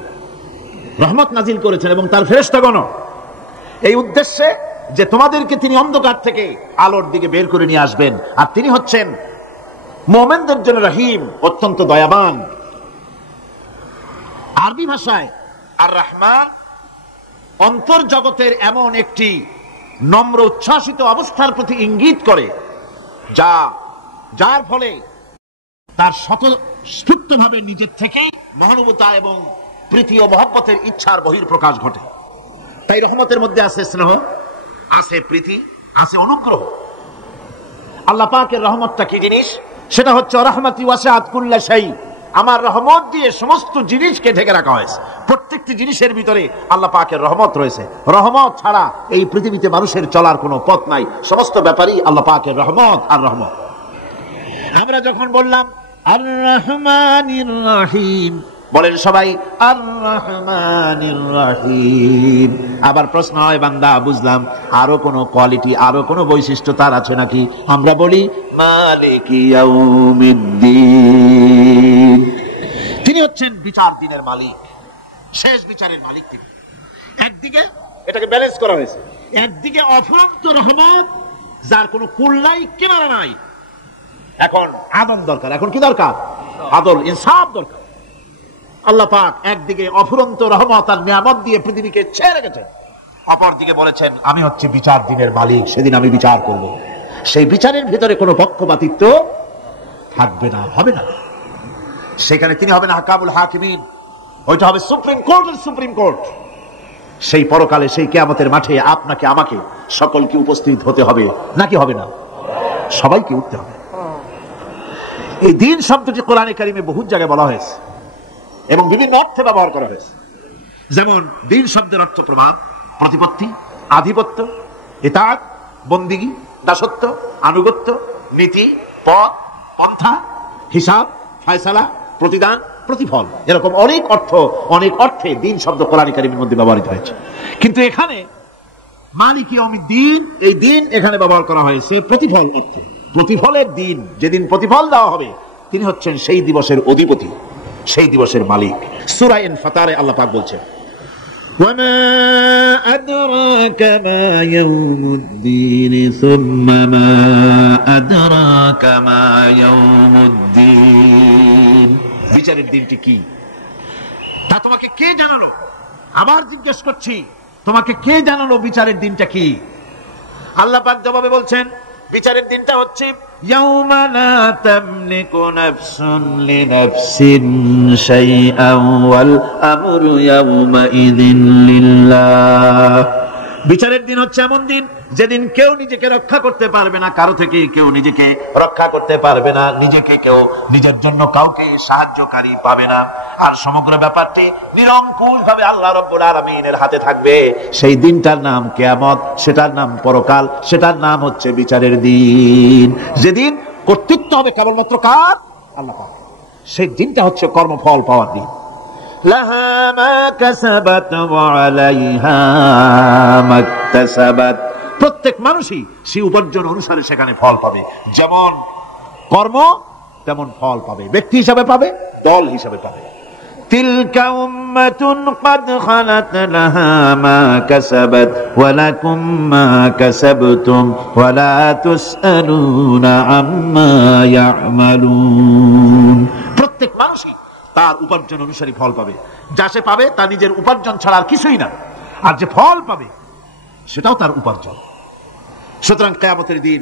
রহমত নাজিল করেছেন, এবং তার ফেরেশতাগণ এই উদ্দেশ্যে যে তোমাদেরকে তিনি অন্ধকার থেকে আলোর দিকে বের করে নিয়ে আসবেন। আর তিনি হচ্ছেন মুমিনদের জন্য রহিম, অত্যন্ত দয়াবান। আরবি ভাষায় আর রহমান অন্তর্জগতের এমন একটি নম্র উচ্ছ্বাসিত অবস্থার প্রতি ইঙ্গিত করে, যার ফলে তার স্বতঃস্ফূর্তভাবে নিজের থেকেই মহানুভবতা এবং প্রীতি ও মহব্বতের ইচ্ছার বহিঃপ্রকাশ ঘটে। তাই রহমতের মধ্যে আছে স্নেহ, আছে প্রীতি, আছে অনুগ্রহ। আল্লাহ পাকের রহমতটা কি জিনিস? সেটা হচ্ছে রহমতি ওয়াসিআত কুল্লা শাই। আমার রহমত দিয়ে সমস্ত জিনিসকে ঢেকে রাখা হয়েছে। প্রত্যেকটি জিনিসের ভিতরে আল্লাহ পাকের রহমত রয়েছে। রহমত ছাড়া এই পৃথিবীতে মানুষের চলার কোনো পথ নাই। সমস্ত ব্যাপারই আল্লাহ পাকের রহমত আর রহমত। আমরা যখন বললাম আর রহমানির রহিম, বলেন সবাই আর রহমানির রহিম। আবার প্রশ্ন হয়, বান্দা বুঝলাম, আরো কোনো কোয়ালিটি, আরো কোনো বৈশিষ্ট্য তার আছে নাকি? আমরা বলি মালিকি ইয়াউমিদ্দিন, তিনি হচ্ছেন বিচার দিনের মালিক। শেষ বিচারের মালিক তিনি। একদিকে এটাকে ব্যালেন্স করা হয়েছে, একদিকে অফুরন্ত রহমত, যার কোনো কুল নাই, কিনারা নাই। এখন আদল দরকার, এখন কি দরকার? আদল, ইনসাফ দরকার। আল্লাহ পাক একদিকে অফুরন্ত রহমত আর নিয়ামত দিয়ে পৃথিবীকে ছেড়ে রেখেছেন, অপর দিকে বলেছেন আমি হচ্ছে বিচার দিনের মালিক, সেদিন আমি বিচার করব। সেই বিচারের ভিতরে কোনো পক্ষপাতিত্ব থাকবে না, হবে না। সেখানে তিনি হবেন হাকামুল হাকিমিন, ওইটা হবে সুপ্রিম কোর্টের সুপ্রিম কোর্ট। সেই পরকালে, সেই কিয়ামতের মাঠে আপনাকে আমাকে সকলকে উপস্থিত হতে হবে, নাকি হবে না? সবাইকে উঠতে হবে। এই দিন শব্দটি কোরআনে কারিমে বহু জায়গায় বলা হয়েছে এবং বিভিন্ন অর্থে ব্যবহার করা হয়েছে। যেমন দিন শব্দের অর্থ প্রভাব, প্রতিপত্তি, আধিপত্য, ইতাআত, বন্দিগি, দাসত্ব, আনুগত্য, নীতি, পথ, পন্থা, হিসাব, ফয়সালা, প্রতিদান, প্রতিফল, এরকম অনেক অর্থ, অনেক অর্থে দিন শব্দ কোরআনে কারিমের মধ্যে ব্যবহৃত হয়েছে। কিন্তু এখানে মালিক ইয়াউমিদ্দিন, এই দিন এখানে ব্যবহার করা হয়েছে প্রতিফল অর্থে। প্রতিফলের দিন, যেদিন প্রতিফল দেওয়া হবে, তিনি হচ্ছেন সেই দিবসের অধিপতি, সেই দিবসের মালিক। সূরা ইনফিতারে আল্লাহ পাক বলছেন ওয়ামা আদরাকা মা ইয়াউমুদ্দিন সুম্মা মা আদরাকা মা ইয়াউমুদ্দিন। বিচারের দিনটি কি তা তোমাকে কে জানালো? আবার জিজ্ঞেস করছি, তোমাকে কে জানালো বিচারের দিনটা কি? আল্লাহ পাক জবাবে বলছেন বিচারের দিনটা হচ্ছে ইয়াউমা লা তামলিকু নাফসুন লিনাফসিন শাইআন ওয়াল আমরু ইয়াউমা ইযিন লিল্লাহ। বিচারের দিন হচ্ছে এমন দিন যেদিন কেউ নিজেকে রক্ষা করতে পারবে না, কারো থেকে কেউ নিজেকে রক্ষা করতে পারবে না, নিজেকে কেউ নিজের জন্য কাউকে সাহায্যকারী পাবে না। আর সমগ্র ব্যাপারটি নিরঙ্কুশ ভাবে আল্লাহ রাব্বুল আলামিনের হাতে থাকবে। সেই দিনটার নাম কিয়ামত, সেটার নাম পরকাল, সেটার নাম হচ্ছে বিচারের দিন। যেদিন কর্তৃত্ব হবে কেবলমাত্র কার? আল্লাহ পাক। সেই দিনটা হচ্ছে কর্মফল পাওয়ার দিন। লাহা মা কাসাবাত ওয়া আলাইহা মাকতাসাবাত। প্রত্যেক মানুষই সেই উপার্জন অনুসারে সেখানে ফল পাবে। যেমন কর্ম তেমন ফল পাবে, ব্যক্তি হিসাবে পাবে, দল হিসাবে পাবে। তিলকা উম্মাতুন ক্বাদ খালাত লাহা মা কাসাবাত ওয়া লাকুম মা কাসাবতুম ওয়া লা তুসআলুনা আম্মা ইয়ামালুন। প্রত্যেক মানুষই তার উপার্জন অনুসারী ফল পাবে। যা সে পাবে তা নিজের উপার্জন ছাড়া আর কিছুই না, আর যে ফল পাবে সেটাও তার উপার্জন। সুতরাং কিয়ামতের দিন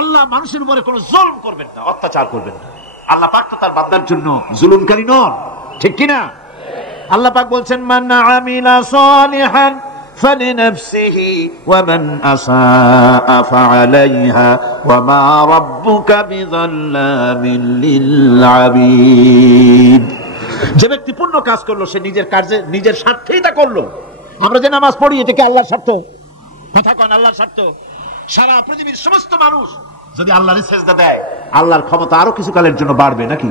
আল্লাহ মানুষের উপরে কোনো জুলম করবেন না, অত্যাচার করবেন না। আল্লাহ পাক তো তার বান্দার জন্য জুলুমকারী নন, ঠিক কি না? আল্লাহ পাক বলছেন মান আমিলা সালিহান ফালিনাফসিহি ওয়া মান আসাআ ফাআলাইহা ওয়া মা রাব্বুকা বিযাল্লামিল লিল আবিদ। যে ব্যক্তি পুণ্য কাজ করলো সে নিজের কাজে, নিজের স্বার্থেই তা করলো। আমরা যে নামাজ পড়ি এটা কি আল্লাহর স্বার্থ? কথা কোন আল্লাহর স্বার্থ? সারা পৃথিবীর সমস্ত মানুষ যদি আল্লাহর সিজদা দেয়, আল্লাহর ক্ষমতা আরো কিছু কালের জন্য বাড়বে নাকি?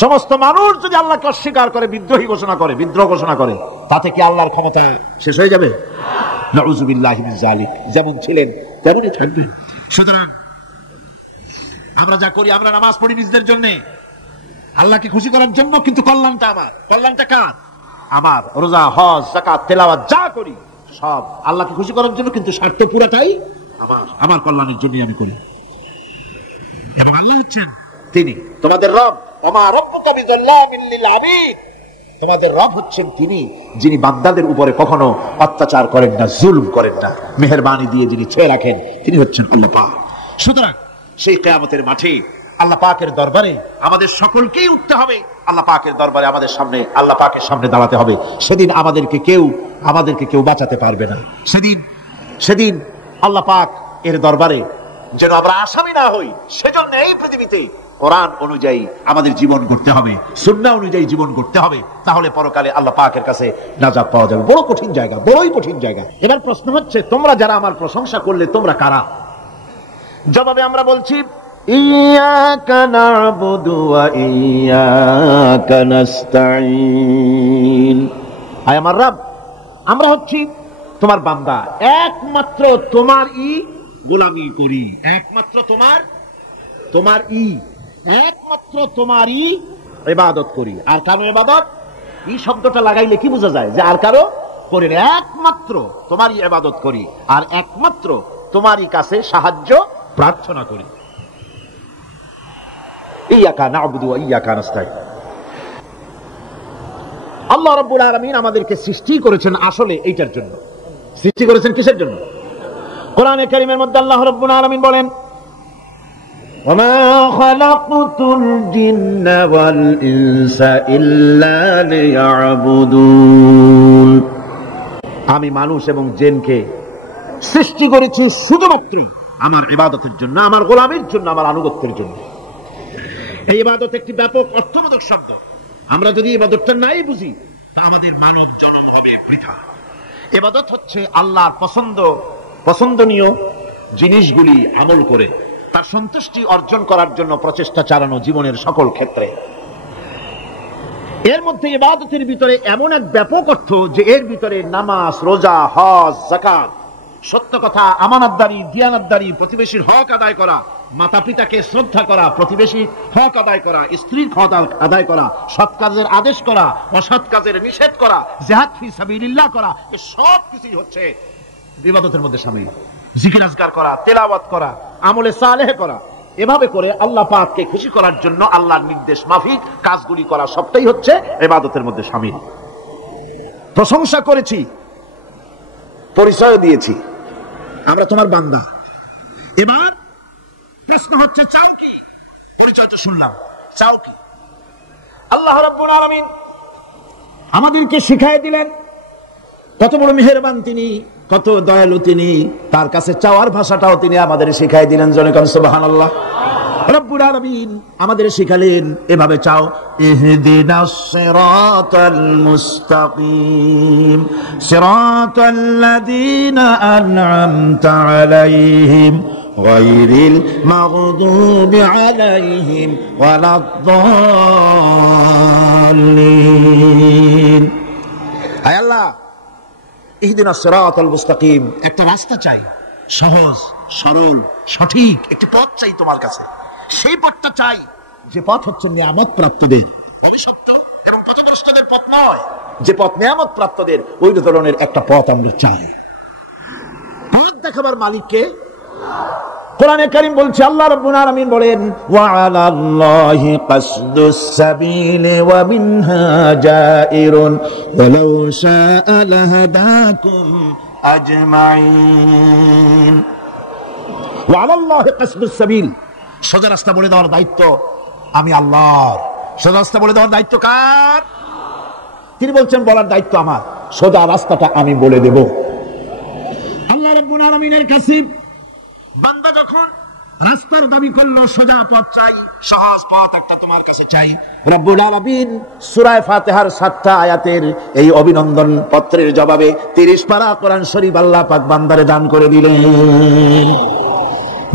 সমস্ত মানুষ যদি আল্লাহকে অস্বীকার করে, বিদ্রোহী ঘোষণা করে, বিদ্রোহ ঘোষণা করে, তাতে কি আল্লাহর ক্ষমতা শেষ হয়ে যাবে? নাউযুবিল্লাহি মিন যালিক। যেমন ছিলেন তেমনই থাকবেন। সুতরাং আমরা যা করি, আমরা নামাজ পড়ি নিজেদের জন্য, আল্লাহকে খুশি করার জন্য, কিন্তু কল্যাণটা আমার। কল্যাণটা কার? আমার। রোজা, হজ, যাকাত, তেলাওয়াত যা করি সব আল্লাহকে খুশি করার জন্য, কিন্তু স্বার্থ পুরাটাই আমার, আমার কল্যাণের জন্যই আমি করি। এবং আল্লাহ হচ্ছেন তিনি তোমাদের রব। ওমা রাব্বুকা বিযাল্লামিল লিল আবিদ। তোমাদের রব হচ্ছেন তিনি যিনি বান্দাদের উপরে কখনো অত্যাচার করেন না, জুলুম করেন না, মেহেরবানি দিয়ে যিনি ছেয়ে রাখেন, তিনি হচ্ছেন আল্লাহ পাক। সুতরাং সেই কিয়ামতের মাঠে আল্লাহ পাকের দরবারে আমাদের সকলকেই উঠতে হবে। আল্লাহ পাকের দরবারে আমাদের সামনে, আল্লাহ পাকের সামনে দাঁড়াতে হবে। সেদিন আমাদেরকে কেউ বাঁচাতে পারবে না। সেদিন আল্লাহ পাক এর দরবারে যেন আমরা আসামি না হই, সেজন্য এই পৃথিবীতে কোরআন অনুযায়ী আমাদের জীবন করতে হবে, সুন্নাহ অনুযায়ী জীবন করতে হবে। তাহলে পরকালে আল্লাহ পাকের কাছে নাজাত পাওয়া যাবে। বড় কঠিন জায়গা, বড়ই কঠিন জায়গা। এবার প্রশ্ন হচ্ছে, তোমরা যারা আমার প্রশংসা করলে তোমরা কারা? জবাবে আমরা বলছি ইয়াকা না'বুদু ওয়া ইয়াকা নাস্তাঈন। আয় আমার রব, আমরা হচ্ছি তোমার বান্দা, একমাত্র তোমারই গোলামি করি, একমাত্র তোমারই ইবাদত করি। আর কার ইবাদত? এই শব্দটা লাগাইলে কি বোঝা যায়? যে আর কারো করি না, একমাত্র তোমারই ইবাদত করি আর একমাত্র তোমারই কাছে সাহায্য প্রার্থনা করি। ইয়াকা না'বুদু ওয়া ইয়াকা নাস্তাঈন। আল্লাহ রাব্বুল আলামিন আমাদেরকে সৃষ্টি করেছেন আসলে এইটার জন্য। সৃষ্টি করেছেন কিসের জন্য? কোরআনে কারীমের মধ্যে আল্লাহ রাব্বুল আলামিন বলেন, ওয়ামা খালাকতুল জিন্না ওয়াল ইনসা ইল্লা লিয়াবুদুন। আমি মানুষ এবং জিনকে সৃষ্টি করেছি শুধুমাত্র আমার ইবাদতের জন্য, আমার গোলামের জন্য, আমার আনুগত্যের জন্য। এই ইবাদত একটি ব্যাপক অর্থবোধক শব্দ। আমরা যদি ইবাদতটা নাই বুঝি তা আমাদের মানব জন্ম হবে বৃথা। ইবাদত হচ্ছে আল্লাহর পছন্দনীয় জিনিসগুলি আমল করে তার সন্তুষ্টি অর্জন করার জন্য প্রচেষ্টা চালানো জীবনের সকল ক্ষেত্রে। এর মধ্যে ইবাদতের ভিতরে এমন এক ব্যাপক অর্থ যে এর ভিতরে নামাজ, রোজা, হজ, যাকাত, সত্য কথা, আমানতদারি, দিয়ানতদারি, প্রতিবেশীর হক আদায় করা, মাতা পিতাকে শ্রদ্ধা করা, প্রতিবেশীর হক আদায় করা, স্ত্রীর হক আদায় করা, সৎ কাজের আদেশ করা, অসৎ কাজের নিষেধ করা, জিহাদ ফি সাবিলিল্লাহ করা, এই সব কিছুই হচ্ছে ইবাদতের মধ্যে শামিল। জিকির আজকার করা, তেলাওয়াত করা, আমলে সালেহ করা, এভাবে করে আল্লাহ পাককে খুশি করার জন্য আল্লাহর নির্দেশ মাফিক কাজগুলি করা, সবটাই হচ্ছে ইবাদতের মধ্যে শামিল। প্রশংসা করেছি, পরিচয় দিয়েছি, আমরা তোমার বান্দা। এবার প্রশ্ন হচ্ছে চাও কি? পরিচয় তো শুনলাম, চাও কি? আল্লাহ রাব্বুল আলামিন আমাদেরকে শিখাই দিলেন কত বড় মেহেরবান তিনি, কত দয়ালু তিনি। তার কাছে চাওয়ার ভাষাটাও তিনি আমাদের শিখাই দিলেন। জনে কোন সুবহানাল্লাহ। রব্বুল আলামিন আমাদের শিখালেন এভাবে চাও, ইহদিনাস সিরাতাল মুস্তাকিম সিরাতাল্লাযীনা আন'আমতা আলাইহিম গায়রিল মাগদুবি আলাইহিম ওয়ালাদ-দাল্লিন। আয় আল্লাহ, ইহদিনাস সিরাতাল মুস্তাকিম, একটা রাস্তা চাই, সহজ সরল সঠিক একটি পথ চাই তোমার কাছে। সেই পথটা চাই যে পথ হচ্ছে নিয়ামত প্রাপ্তদের, অভিশপ্ত এবং পথভ্রষ্টদের পথ নয়। যে পথ নিয়ামত প্রাপ্তদের, ওই ধরনের একটা পথ আমরা চাই। পথ দেখাবার মালিককে কোরআনে কারীম বলছে, আল্লাহ রাব্বুল আলামিন বলেন, ওয়া আলাল্লাহি কাসদুস সাবিলি ওয়া মিনহা জাইরুন ওয়ালাউ শাআ লাহাদাকুম আজমাইন। ওয়া আলাল্লাহি কাসদুস সাবিল, সোজা রাস্তা বলে দেওয়ার দায়িত্ব আমি আল্লাহর। সোজা রাস্তা বলে দেওয়ার দায়িত্ব কার? তিনি বলছেন বলার দায়িত্ব আমার। সোজা রাস্তাটা আমি বলে দেব। আল্লাহ রাব্বুল আলামিনের কাছে বান্দা যখন রাস্তার দাবি করলো, সোজা পথ চাই, সহজ পথ একটা তোমার কাছে চাই, রব্বুল আলামিন সূরা ফাতিহার 7টা আয়াতের এই অভিনন্দন পত্রের জবাবে 30 পারা কোরআন শরীফ আল্লাহ পাক বান্দারে দান করে দিলেন।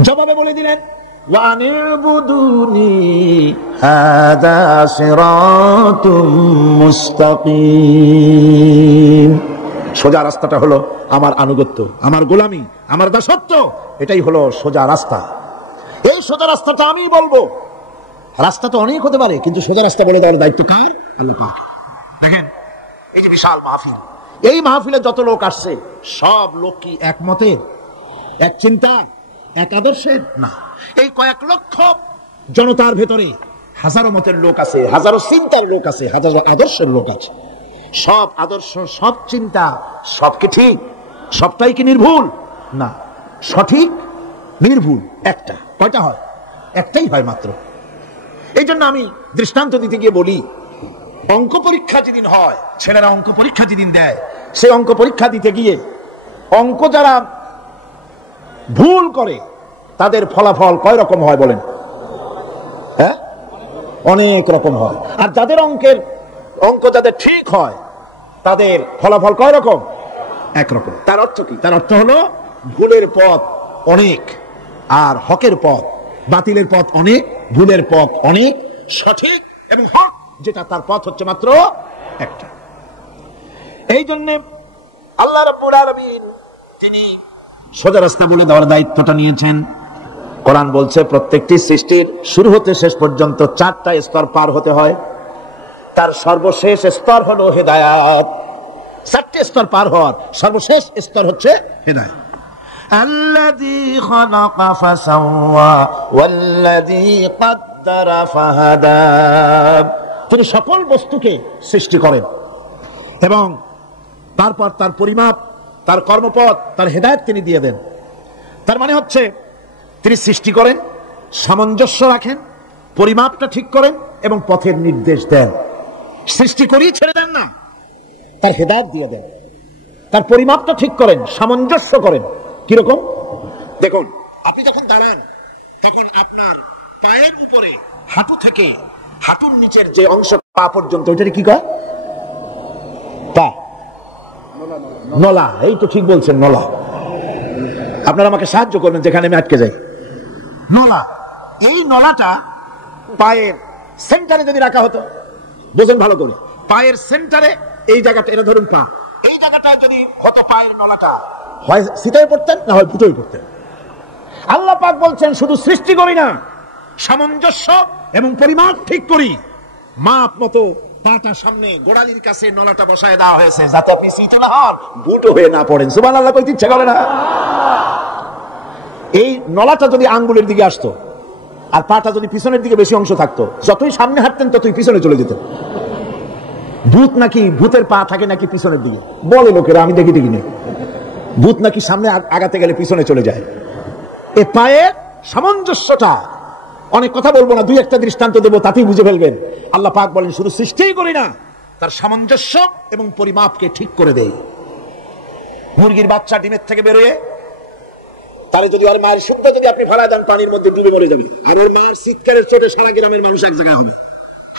জবাবে বলে দিলেন, ওয়া আনিবুদুনি হাদা সিরাতুম মুস্তাকিম। সোজা রাস্তাটা হলো আমার আনুগত্য, আমার গোলামি, আমার দাসত্ব, এটাই হলো সোজা রাস্তা। এই সোজা রাস্তাটা আমি বলবো। রাস্তা তো অনেক হতে পারে, কিন্তু সোজা রাস্তা বলে দেওয়ার দায়িত্ব কার? আল্লাহ পাক। দেখেন এই যে বিশাল মাহফিল, এই মাহফিলে যত লোক আসছে সব লোক কি একমতের, এক চিন্তা, এক আদর্শের? না। এই কয়েক লক্ষ জনতার ভেতরে হাজারো মতের লোক আছে, হাজারো চিন্তার লোক আছে, হাজারো আদর্শের লোক আছে। সব আদর্শ, সব চিন্তা, সব কি ঠিক? সবটাই কি নির্ভুল? না। সঠিক নির্ভুল একটা। কয়টা হয়? একটাই হয় মাত্র। এই জন্য আমি দৃষ্টান্ত দিতে গিয়ে বলি, অঙ্ক পরীক্ষা যেদিন হয়, ছেলেরা অঙ্ক পরীক্ষা যেদিন দেয়, সেই অঙ্ক পরীক্ষা দিতে গিয়ে অঙ্ক যারা ভুল করে তাদের ফলাফল কয় রকম হয় বলেন? হ্যাঁ, অনেক রকম হয়। আর যাদের অঙ্ক যাদের ঠিক হয় তাদের ফলাফল কয় রকম? একরকম। তার অর্থ কি? তার অর্থ হলো ভুলের পথ অনেক আর হকের পথ, বাতিলের পথ অনেক, ভুলের পথ অনেক, সঠিক এবং হক যেটা তার পথ হচ্ছে মাত্র একটা। এই জন্য আল্লাহ রাব্বুল আলামিন তিনি সোজা রাস্তা বলে দেওয়ার দায়িত্বটা নিয়েছেন। কোরআন বলছে প্রত্যেকটি সৃষ্টির শুরু হতে শেষ পর্যন্ত 4টা স্তর পার হতে হয়। তার সর্বশেষ স্তর হলো হেদায়াত। 4টে স্তর পার হওয়ার সর্বশেষ স্তর হচ্ছে হেদায়াত। আল্লাযী খালাকা ফাসাওয়া ওয়াল্লাযী কাদ্দারা ফাহাদা। তিনি সকল বস্তুকে সৃষ্টি করেন এবং তারপর তার পরিমাপ, তার কর্মপথ, তার হেদায়েত তিনি দিয়ে দেন। তার মানে হচ্ছে তিনি সৃষ্টি করেন, সামঞ্জস্য রাখেন, পরিমাপটা ঠিক করেন এবং পথের নির্দেশ দেন। সৃষ্টি করেই ছেড়ে দেন না, তার হেদায়েত দিয়ে দেন। তার পরিমাপটা ঠিক করেন, সামঞ্জস্য করেন। কিরকম? দেখুন, আপনি যখন দাঁড়ান তখন আপনার পায়ের উপরে হাঁটু থেকে হাঁটুর নিচের যে অংশ পা পর্যন্ত, ওইটাকে কি কয়? পা, নলা। এই তো ঠিক বলছেন, নলা। আপনারা আমাকে সাহায্য করবেন যেখানে আমি আটকে যাই। নলা, এই নলাটা পায়ের সেন্টারে যদি রাখা হতো, বোঝেন ভালো করে, পায়ের সেন্টারে এই জায়গাটা, এটা ধরুন পা, এই জায়গাটা যদি হতো পায়ের নলাটা, হয় সিটায় পড়তেন না হয় ফুটোই পড়তেন। আল্লাহ পাক বলছেন শুধু সৃষ্টি করি না, সামঞ্জস্য এবং পরিমাপ ঠিক করি। মাপ মতো পাটা সামনে গোড়ালির কাছে নলাটা বসায় দেওয়া হয়েছে, যাতে আপনি সিটো না হন, ফুটো হয়ে না পড়েন। সুবহানাল্লাহ কইতে ইচ্ছা করে না? এই নলাটা যদি আঙ্গুলের দিকে আসতো আর পাটা যদি পিছনের দিকে বেশি অংশ থাকতো, যতই সামনে হাঁটতেন ততই পিছনে চলে যেতেন। ভূত নাকি, ভূতের পা থাকে নাকি পিছনের দিকে, বলে লোকেরা, আমি দেখি নেই। ভূত নাকি সামনে আগাতে গেলে পিছনে চলে যায়। এ পায়ের সামঞ্জস্যটা, অনেক কথা বলবো না, দুই একটা দৃষ্টান্ত দেবো, তাতেই বুঝে ফেলবেন। আল্লাহ পাক বলেন শুধু সৃষ্টিই করি না, তার সামঞ্জস্য এবং পরিমাপকে ঠিক করে দেয়। মুরগির বাচ্চা ডিমের থেকে বেরোয়, তারে যদি ওর মায়ের শুক্র যদি আপনি ফেলা দেন, পানির মধ্যে ডুবে মরে যাবে। আর ওর মায়ের চিৎকারের চোটে সারা গ্রামের মানুষ এক জায়গায় হবে।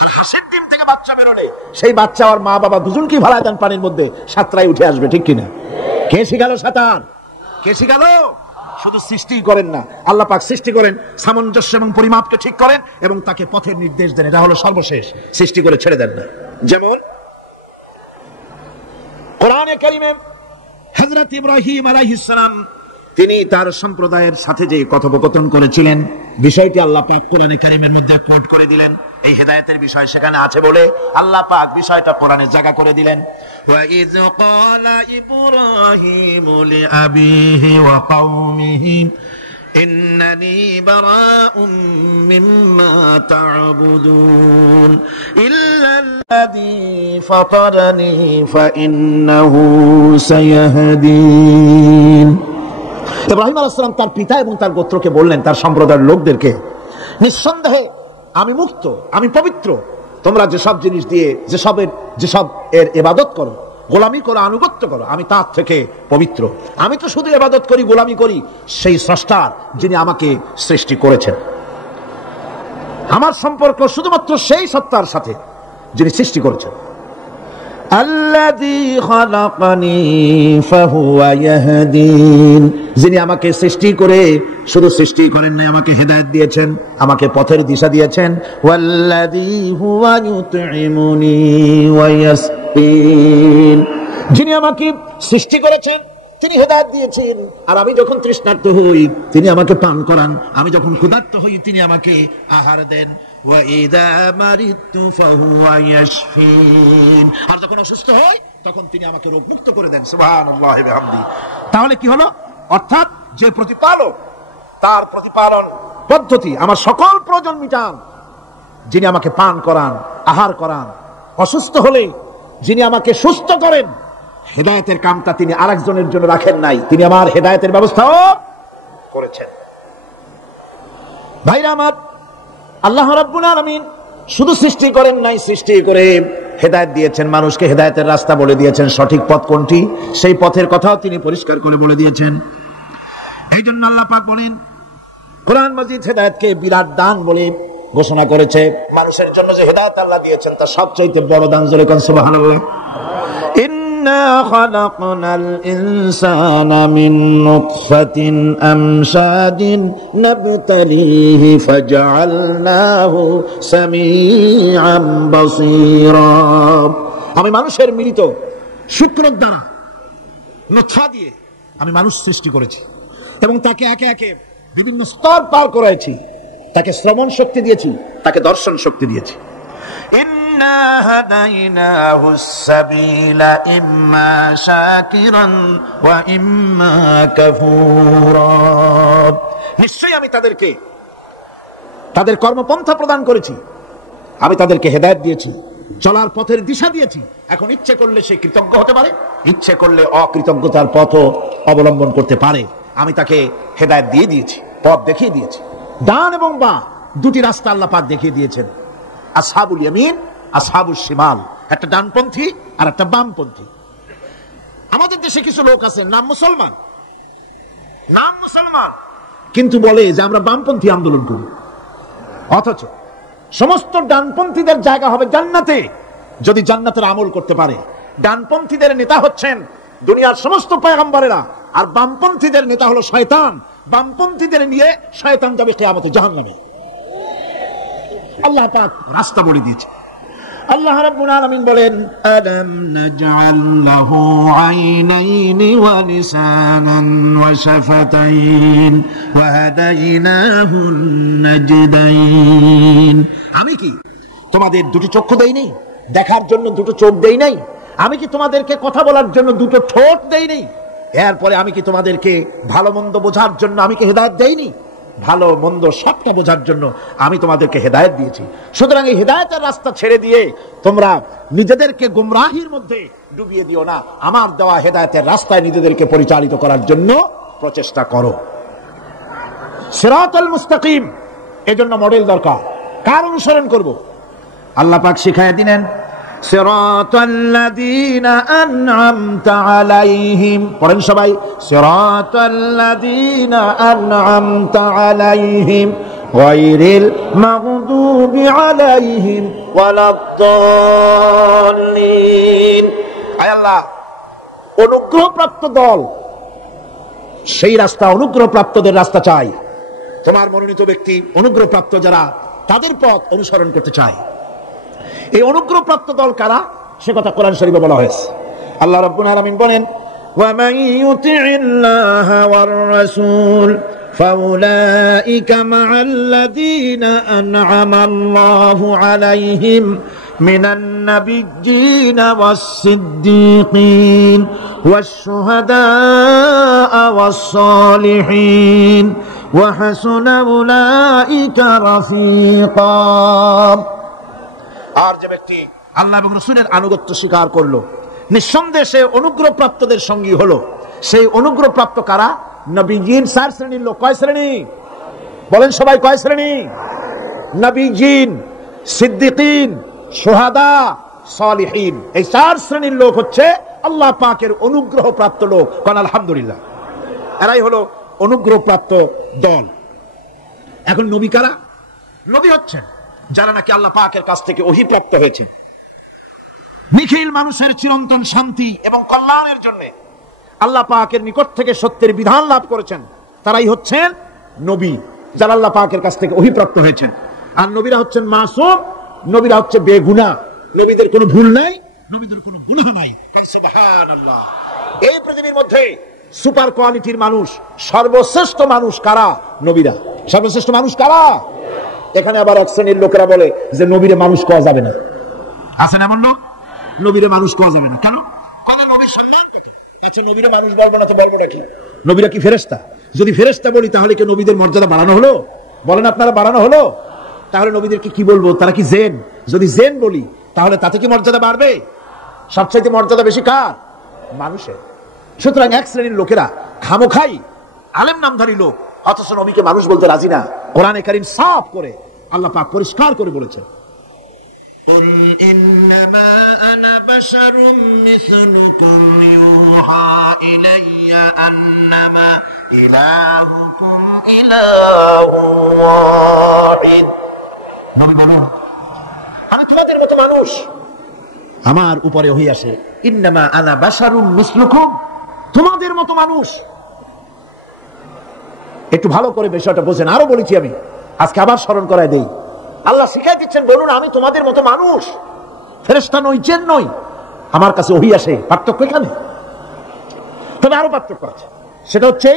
আর হাঁসের ডিম থেকে বাচ্চা বেরোলে, সেই বাচ্চা আর মা বাবা দুজনকেই ফেলা দেন পানির মধ্যে, সাঁতরাই উঠে আসবে। ঠিক কিনা? কে শিখালো সাঁতার? কে শিখালো? শুধু সৃষ্টি করেন না, আল্লাহ পাক সৃষ্টি করেন, সামঞ্জস্য এবং পরিমাপকে ঠিক করেন এবং তাকে পথের নির্দেশ দেন। এটা হলো সর্বশেষ, সৃষ্টি করে ছেড়ে দেন না। যেমন কোরআনে কারিমে হযরত ইব্রাহিম আলাইহিস সালাম, তিনি তার সম্প্রদায়ের সাথে যে কথোপকথন করেছিলেন, বিষয়টি আল্লাহ পাক কোরআনে কারিমের মধ্যে কোট করে দিলেন। এই হেদায়েতের বিষয় সেখানে আছে বলে আল্লাহ পাক বিষয়টা কোরআনে জায়গা করে দিলেন। ওয়া ইয ক্বালা ইব্রাহিমু লিআবিহি ওয়া কওমিহি ইন্নানি বারাউম মিম্মা তা'বুদুন ইল্লাল্লাযী ফাতারানি ফাইন্নাহু সায়াহদিন। ইব্রাহিম আলাইহিস সালাম তার পিতা এবং তার গোত্রকে বললেন, তার সম্প্রদায়ের লোকদেরকে, নিঃসন্দেহে আমি মুক্ত, আমি পবিত্র। তোমরা যেসব জিনিস দিয়ে যেসব এর ইবাদত করো, গোলামি করো, আনুগত্য করো, আমি তার থেকে পবিত্র। আমি তো শুধু ইবাদত করি, গোলামি করি সেই স্রষ্টার, যিনি আমাকে সৃষ্টি করেছেন। আমার সম্পর্ক শুধুমাত্র সেই সত্তার সাথে যিনি সৃষ্টি করেছেন। আল্লাযী খালাকানি ফাহুয়া ইয়াহদিন, যিনি আমাকে সৃষ্টি করে শুধু সৃষ্টি করেন নাই, আমাকে হেদায়েত দিয়েছেন, আমাকে পথের দিশা দিয়েছেন। ওয়াল্লাযী হুয়া ইউতঈমুনি ওয়া ইয়াসকিন, যিনি আমাকে সৃষ্টি করেছেন, তিনি হেদায়েত দিয়েছেন। আর আমি যখন তৃষ্ণার্ত হই, তিনি আমাকে পান করান, আমি যখন ক্ষুধার্ত হই, তিনি আমাকে আহার দেন। ওয়া ইযা মারিতু ফাহুয়া ইয়াশফিন, আর যখন অসুস্থ হই তখন তিনি আমাকে রোগ মুক্ত করে দেন। সুবহানাল্লাহি ওয়া বিহামদিহি। তাহলে কি হলো? অর্থাৎ যে প্রতিপালক, তার প্রতিপালন পদ্ধতি আমার সকল প্রয়োজন মিটান, যিনি আমাকে পান করান, আহার করান। অসুস্থ হলে যিনি আমাকে সুস্থ করেন, হেদায়েতের কামটা তিনি আরেকজনের জন্য রাখেন নাই, তিনি আমার হেদায়েতের ব্যবস্থাও করেছেন। ভাইরা আমার, আল্লাহ রাব্বুল আলামিন শুধু সৃষ্টি করেন নাই, সৃষ্টি করে হেদায়েত দিয়েছেন, মানুষকে হেদায়েতের রাস্তা বলে দিয়েছেন। সঠিক পথ কোনটি, সেই পথের কথাও তিনি পরিষ্কার করে বলে দিয়েছেন। এই জন্য আল্লাহ পাক বলেন, কোরআন মাজিদ হেদায়েতকে বিরাট দান বলে ঘোষণা করেছে। মানুষের জন্য যে হেদায়েত আল্লাহ দিয়েছেন তার সবচেয়ে বড় দান, জোরে কোন সুবহানাল্লাহ। ইন্না খালাকনাল ইনসানা মিন নুতফাতিন আমশাদিন নাবতালিহি ফাজআলনাহু সামিআন বাসীরা। আমি মানুষের মিলিত শুক্রের দ্বারা, নুতফা দিয়ে আমি মানুষ সৃষ্টি করেছি এবং তাকে একে একে বিভিন্ন স্তর পার করাইছি। তাকে শ্রবণ শক্তি দিয়েছি, তাকে দর্শন শক্তি দিয়েছি। ইন্না হাদাইনাহুস সাবিলা ইম্মা শাকিরান ওয়া ইম্মা কাফুরা। নিশ্চয়ই আমি তাদেরকে তাদের কর্মপন্থা প্রদান করেছি, আমি তাদেরকে হেদায়েত দিয়েছি, চলার পথের দিশা দিয়েছি। এখন ইচ্ছে করলে সে কৃতজ্ঞ হতে পারে, ইচ্ছে করলে অকৃতজ্ঞতার পথও অবলম্বন করতে পারে। আমি তাকে হেদায়েত দিয়ে দিয়েছি, পথ দেখিয়ে দিয়েছি। ডান এবং বাঁ দুটি রাস্তা আল্লাহ পাক দেখিয়ে দিয়েছেন। আসহাবুল ইয়ামিন, আসহাবুল শিমাল, একটা ডানপন্থী আর একটা বামপন্থী। আমাদের দেশে কিছু লোক আছে নাম মুসলমান, কিন্তু বলে যে আমরা বামপন্থী আন্দোলন করি, অথচ সমস্ত ডানপন্থীদের জায়গা হবে জান্নাতে যদি জান্নাতের আমল করতে পারে। ডানপন্থীদের নেতা হচ্ছেন দুনিয়ার সমস্ত পয়গম্বরেরা, আর বামপন্থীদের নেতা হলো শয়তান। বামপন্থীদের নিয়ে শয়তান যাবে কিয়ামতে জাহান্নামে। আল্লাহ পাক রাস্তা বলে দিয়েছে। আল্লাহ রাব্বুল আলামিন বলেন, আলাম নাজআল লাহু আইনাইনি ওয়া লিসানান ওয়া শাফাতাইন ওয়া হাদাইনাহুন নাজদাইন। আমি কি তোমাদের দুটো চক্ষু দেই নাই, দেখার জন্য দুটো চোখ দেই নাই? আমি কি তোমাদেরকে কথা বলার জন্য দুটো ঠোঁট দেই নাই? এরপরে আমি কি তোমাদেরকে ভালো মন্দ বোঝার জন্য আমি কি হেদায়েত দেইনি? ভালো মন্দ সবটা বোঝার জন্য আমি তোমাদেরকে হেদায়েত দিয়েছি। সুতরাং এই হেদায়েতের রাস্তা ছেড়ে দিয়ে তোমরা নিজেদেরকে গুমরাহির মধ্যে ডুবিয়ে দিও না। আমার দেওয়া হেদায়েতের রাস্তায় নিজেদেরকে পরিচালিত করার জন্য প্রচেষ্টা করো। সিরাতাল মুস্তাকিম, এজন্য মডেল দরকার। কার অনুসরণ করব? আল্লাহ পাক শিখায়া দিলেন, সিরাতাল্লাযীনা আন'আমতা আলাইহিম। পড়েন সবাই, সিরাতাল্লাযীনা আন'আমতা আলাইহিম গায়রিল মাগদুবি আলাইহিম ওয়ালাদ-দাল্লিন। আয় আল্লাহ, অনুগ্রহপ্রাপ্ত দল, সেই রাস্তা অনুগ্রহপ্রাপ্তদের রাস্তা চাই। তোমার মনোনীত ব্যক্তি অনুগ্রহপ্রাপ্ত যারা, তাদের পথ অনুসরণ করতে চায়। এই অনুগ্রহপ্রাপ্ত দল কারা সে কথা কোরআন শরীফে বলা হয়েছে। আল্লাহ রাব্বুল আলামিন বলেন, ওয়া মান ইউতি'িল্লাহা ওয়ার রাসূল ফাউলাইকা মা'আল্লাযীনা আন'আমাল্লাহু আলাইহিম মিনান নাবিয়্যিনা ওয়াস-সিদ্দীকিন ওয়াশ-শুহাদা'a ওয়াস-সালিহিন ওয়া হাসুনা উলাইকা রাফীকা। আর যে ব্যক্তি আল্লাহ এবং রাসূলের আনুগত্য স্বীকার করলো, নিঃসন্দেহে সে অনুগ্রহপ্রাপ্তদের সঙ্গী হলো। সেই অনুগ্রহপ্রাপ্ত কারা? নবীজিন 4 শ্রেণীর লোক। কয় শ্রেণী? বলেন সবাই, কয় শ্রেণী? নবীজিন, সিদ্দিকিন, শুহাদা, সালিহিন। এই 4 শ্রেণীর লোক হচ্ছে আল্লাহ পাকের অনুগ্রহপ্রাপ্ত লোক। কোন আলহামদুলিল্লাহ। এরাই হলো অনুগ্রহপ্রাপ্ত দল। এখন নবী কারা? নবী হচ্ছে যারা নাকি আল্লাহ পাকের কাছ থেকে ওহী প্রাপ্ত হয়েছে, নিখিল মানুষের চিরন্তন শান্তি এবং কল্যাণের জন্য আল্লাহ পাকের নিকট থেকে সত্যের বিধান লাভ করেছেন। তারাই হচ্ছেন নবী, যারা আল্লাহ পাকের কাছ থেকে ওহী প্রাপ্ত হয়েছেন। আর নবীরা হচ্ছেন মাসুম, নবীরা হচ্ছে বেগুনাহ। নবীদের কোনো ভুল নাই, নবীদের কোনো গুনাহ নাই। সুবহানাল্লাহ। এই পৃথিবীর মধ্যে সুপার কোয়ালিটির মানুষ, সর্বশ্রেষ্ঠ মানুষ কারা? নবীরা। সর্বশ্রেষ্ঠ মানুষ কারা? এখানে আবার এক শ্রেণীর লোকেরা বলে যে নবীরে মানুষ কোয়া যাবে না। আছেন এমন লোক? নবীরে মানুষ কোয়া যাবে না কেন? নবীর সম্মান কত? আচ্ছা, নবীরে মানুষ বলবো না তো বলবোটা কি? নবীরা কি ফেরেশতা? যদি ফেরেশতা বলি তাহলে কি নবীদের মর্যাদা বাড়ানো হলো? বলেন আপনারা, বাড়ানো হলো? তাহলে নবীদেরকে কি বলবো? তারা কি জেন? যদি জেন বলি তাহলে তাতে কি মর্যাদা বাড়বে? সবচাইতে মর্যাদা বেশি কার? মানুষের। সুতরাং এক শ্রেণীর লোকেরা খামোখাই আলেম নামধারী লোক, অথচ নবীকে মানুষ বলতে রাজি না। কোরআনে কারীম সাফ করে আল্লাহ পাক পরিষ্কার করে বলেছেন, কুল ইন্নামা আনা বাশারুম মিসলুকুম ইউহা ইলাইয়া আন্নামা ইলাহুকুম ইলাহুন ওয়াহিদ। নবী বলুন, আমি তোমাদের মতো মানুষ, আমার উপরে ওহী আসে। ইন্নামা আনা বাশারুম মিসলুকুম, তোমাদের মতো মানুষ। একটু ভালো করে বিষয়টা বোঝেন। আরো বলেছি আমি, আজকে আবার স্মরণ করায় দেই। আল্লাহ শিখাই দিচ্ছেন, বলুন আমি তোমাদের মতো মানুষ, ফেরেশতা নই, জিন নই, আমার কাছে ওহী আসে। পার্থক্য এখানে। তবে আরো পার্থক্য আছে, সেটা হচ্ছে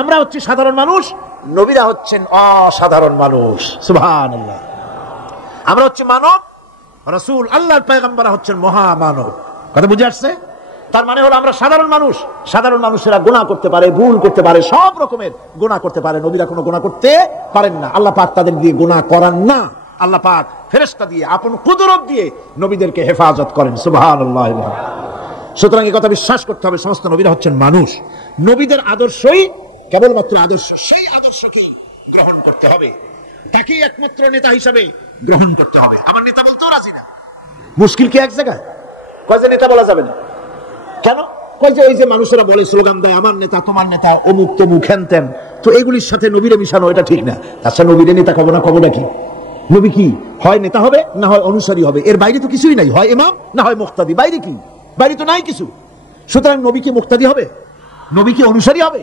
আমরা হচ্ছি সাধারণ মানুষ, নবীরা হচ্ছেন অসাধারণ মানুষ। সুবহানাল্লাহ। আমরা হচ্ছে মানব, রাসূল আল্লাহর পয়গম্বর হচ্ছেন মহামানব। কথা বুঝে আসছে? তার মানে হলো আমরা সাধারণ মানুষ, সাধারণ মানুষেরা গুনাহ করতে পারে, ভুল করতে পারে, সব রকমের গুনাহ করতে পারে। নবীরা কোনো গুনাহ করতে পারেন না। আল্লাহ পাক তাদের দিয়ে গুনাহ করান না। আল্লাহ পাক ফেরেশতা দিয়ে, আপন কুদরত দিয়ে নবীদেরকে হেফাজত করেন। সুবহানাল্লাহ। সুতরাং এই কথা বিশ্বাস করতে হবে, সমস্ত নবীরা হচ্ছেন মানুষ। নবীদের আদর্শই কেবলমাত্র আদর্শ, সেই আদর্শকেই গ্রহণ করতে হবে, তাকেই একমাত্র নেতা হিসাবে গ্রহণ করতে হবে। আমার নেতা বলতেও রাজি না। মুশকিল কি এক জায়গায়? কয় যে নেতা বলা যাবে না কেন? কয় যে ওই যে মানুষেরা বলে, স্লোগান দেয়, আমার নেতা, তোমার নেতা, অমুক তমুক হ্যানত্যান, তো এগুলির সাথে নবীরে মিশানো এটা ঠিক না। আচ্ছা, নবীরে নেতা কব না, কবটা কি? নবী কি হয় নেতা হবে, না হয় অনুসারী হবে, এর বাইরে তো কিছুই নাই। হয় ইমাম, না হয় মুক্তাদি। বাইরে কি? বাইরে তো নাই কিছু। সুতরাং নবী কি মুক্তাদি হবে? নবী কি অনুসারী হবে?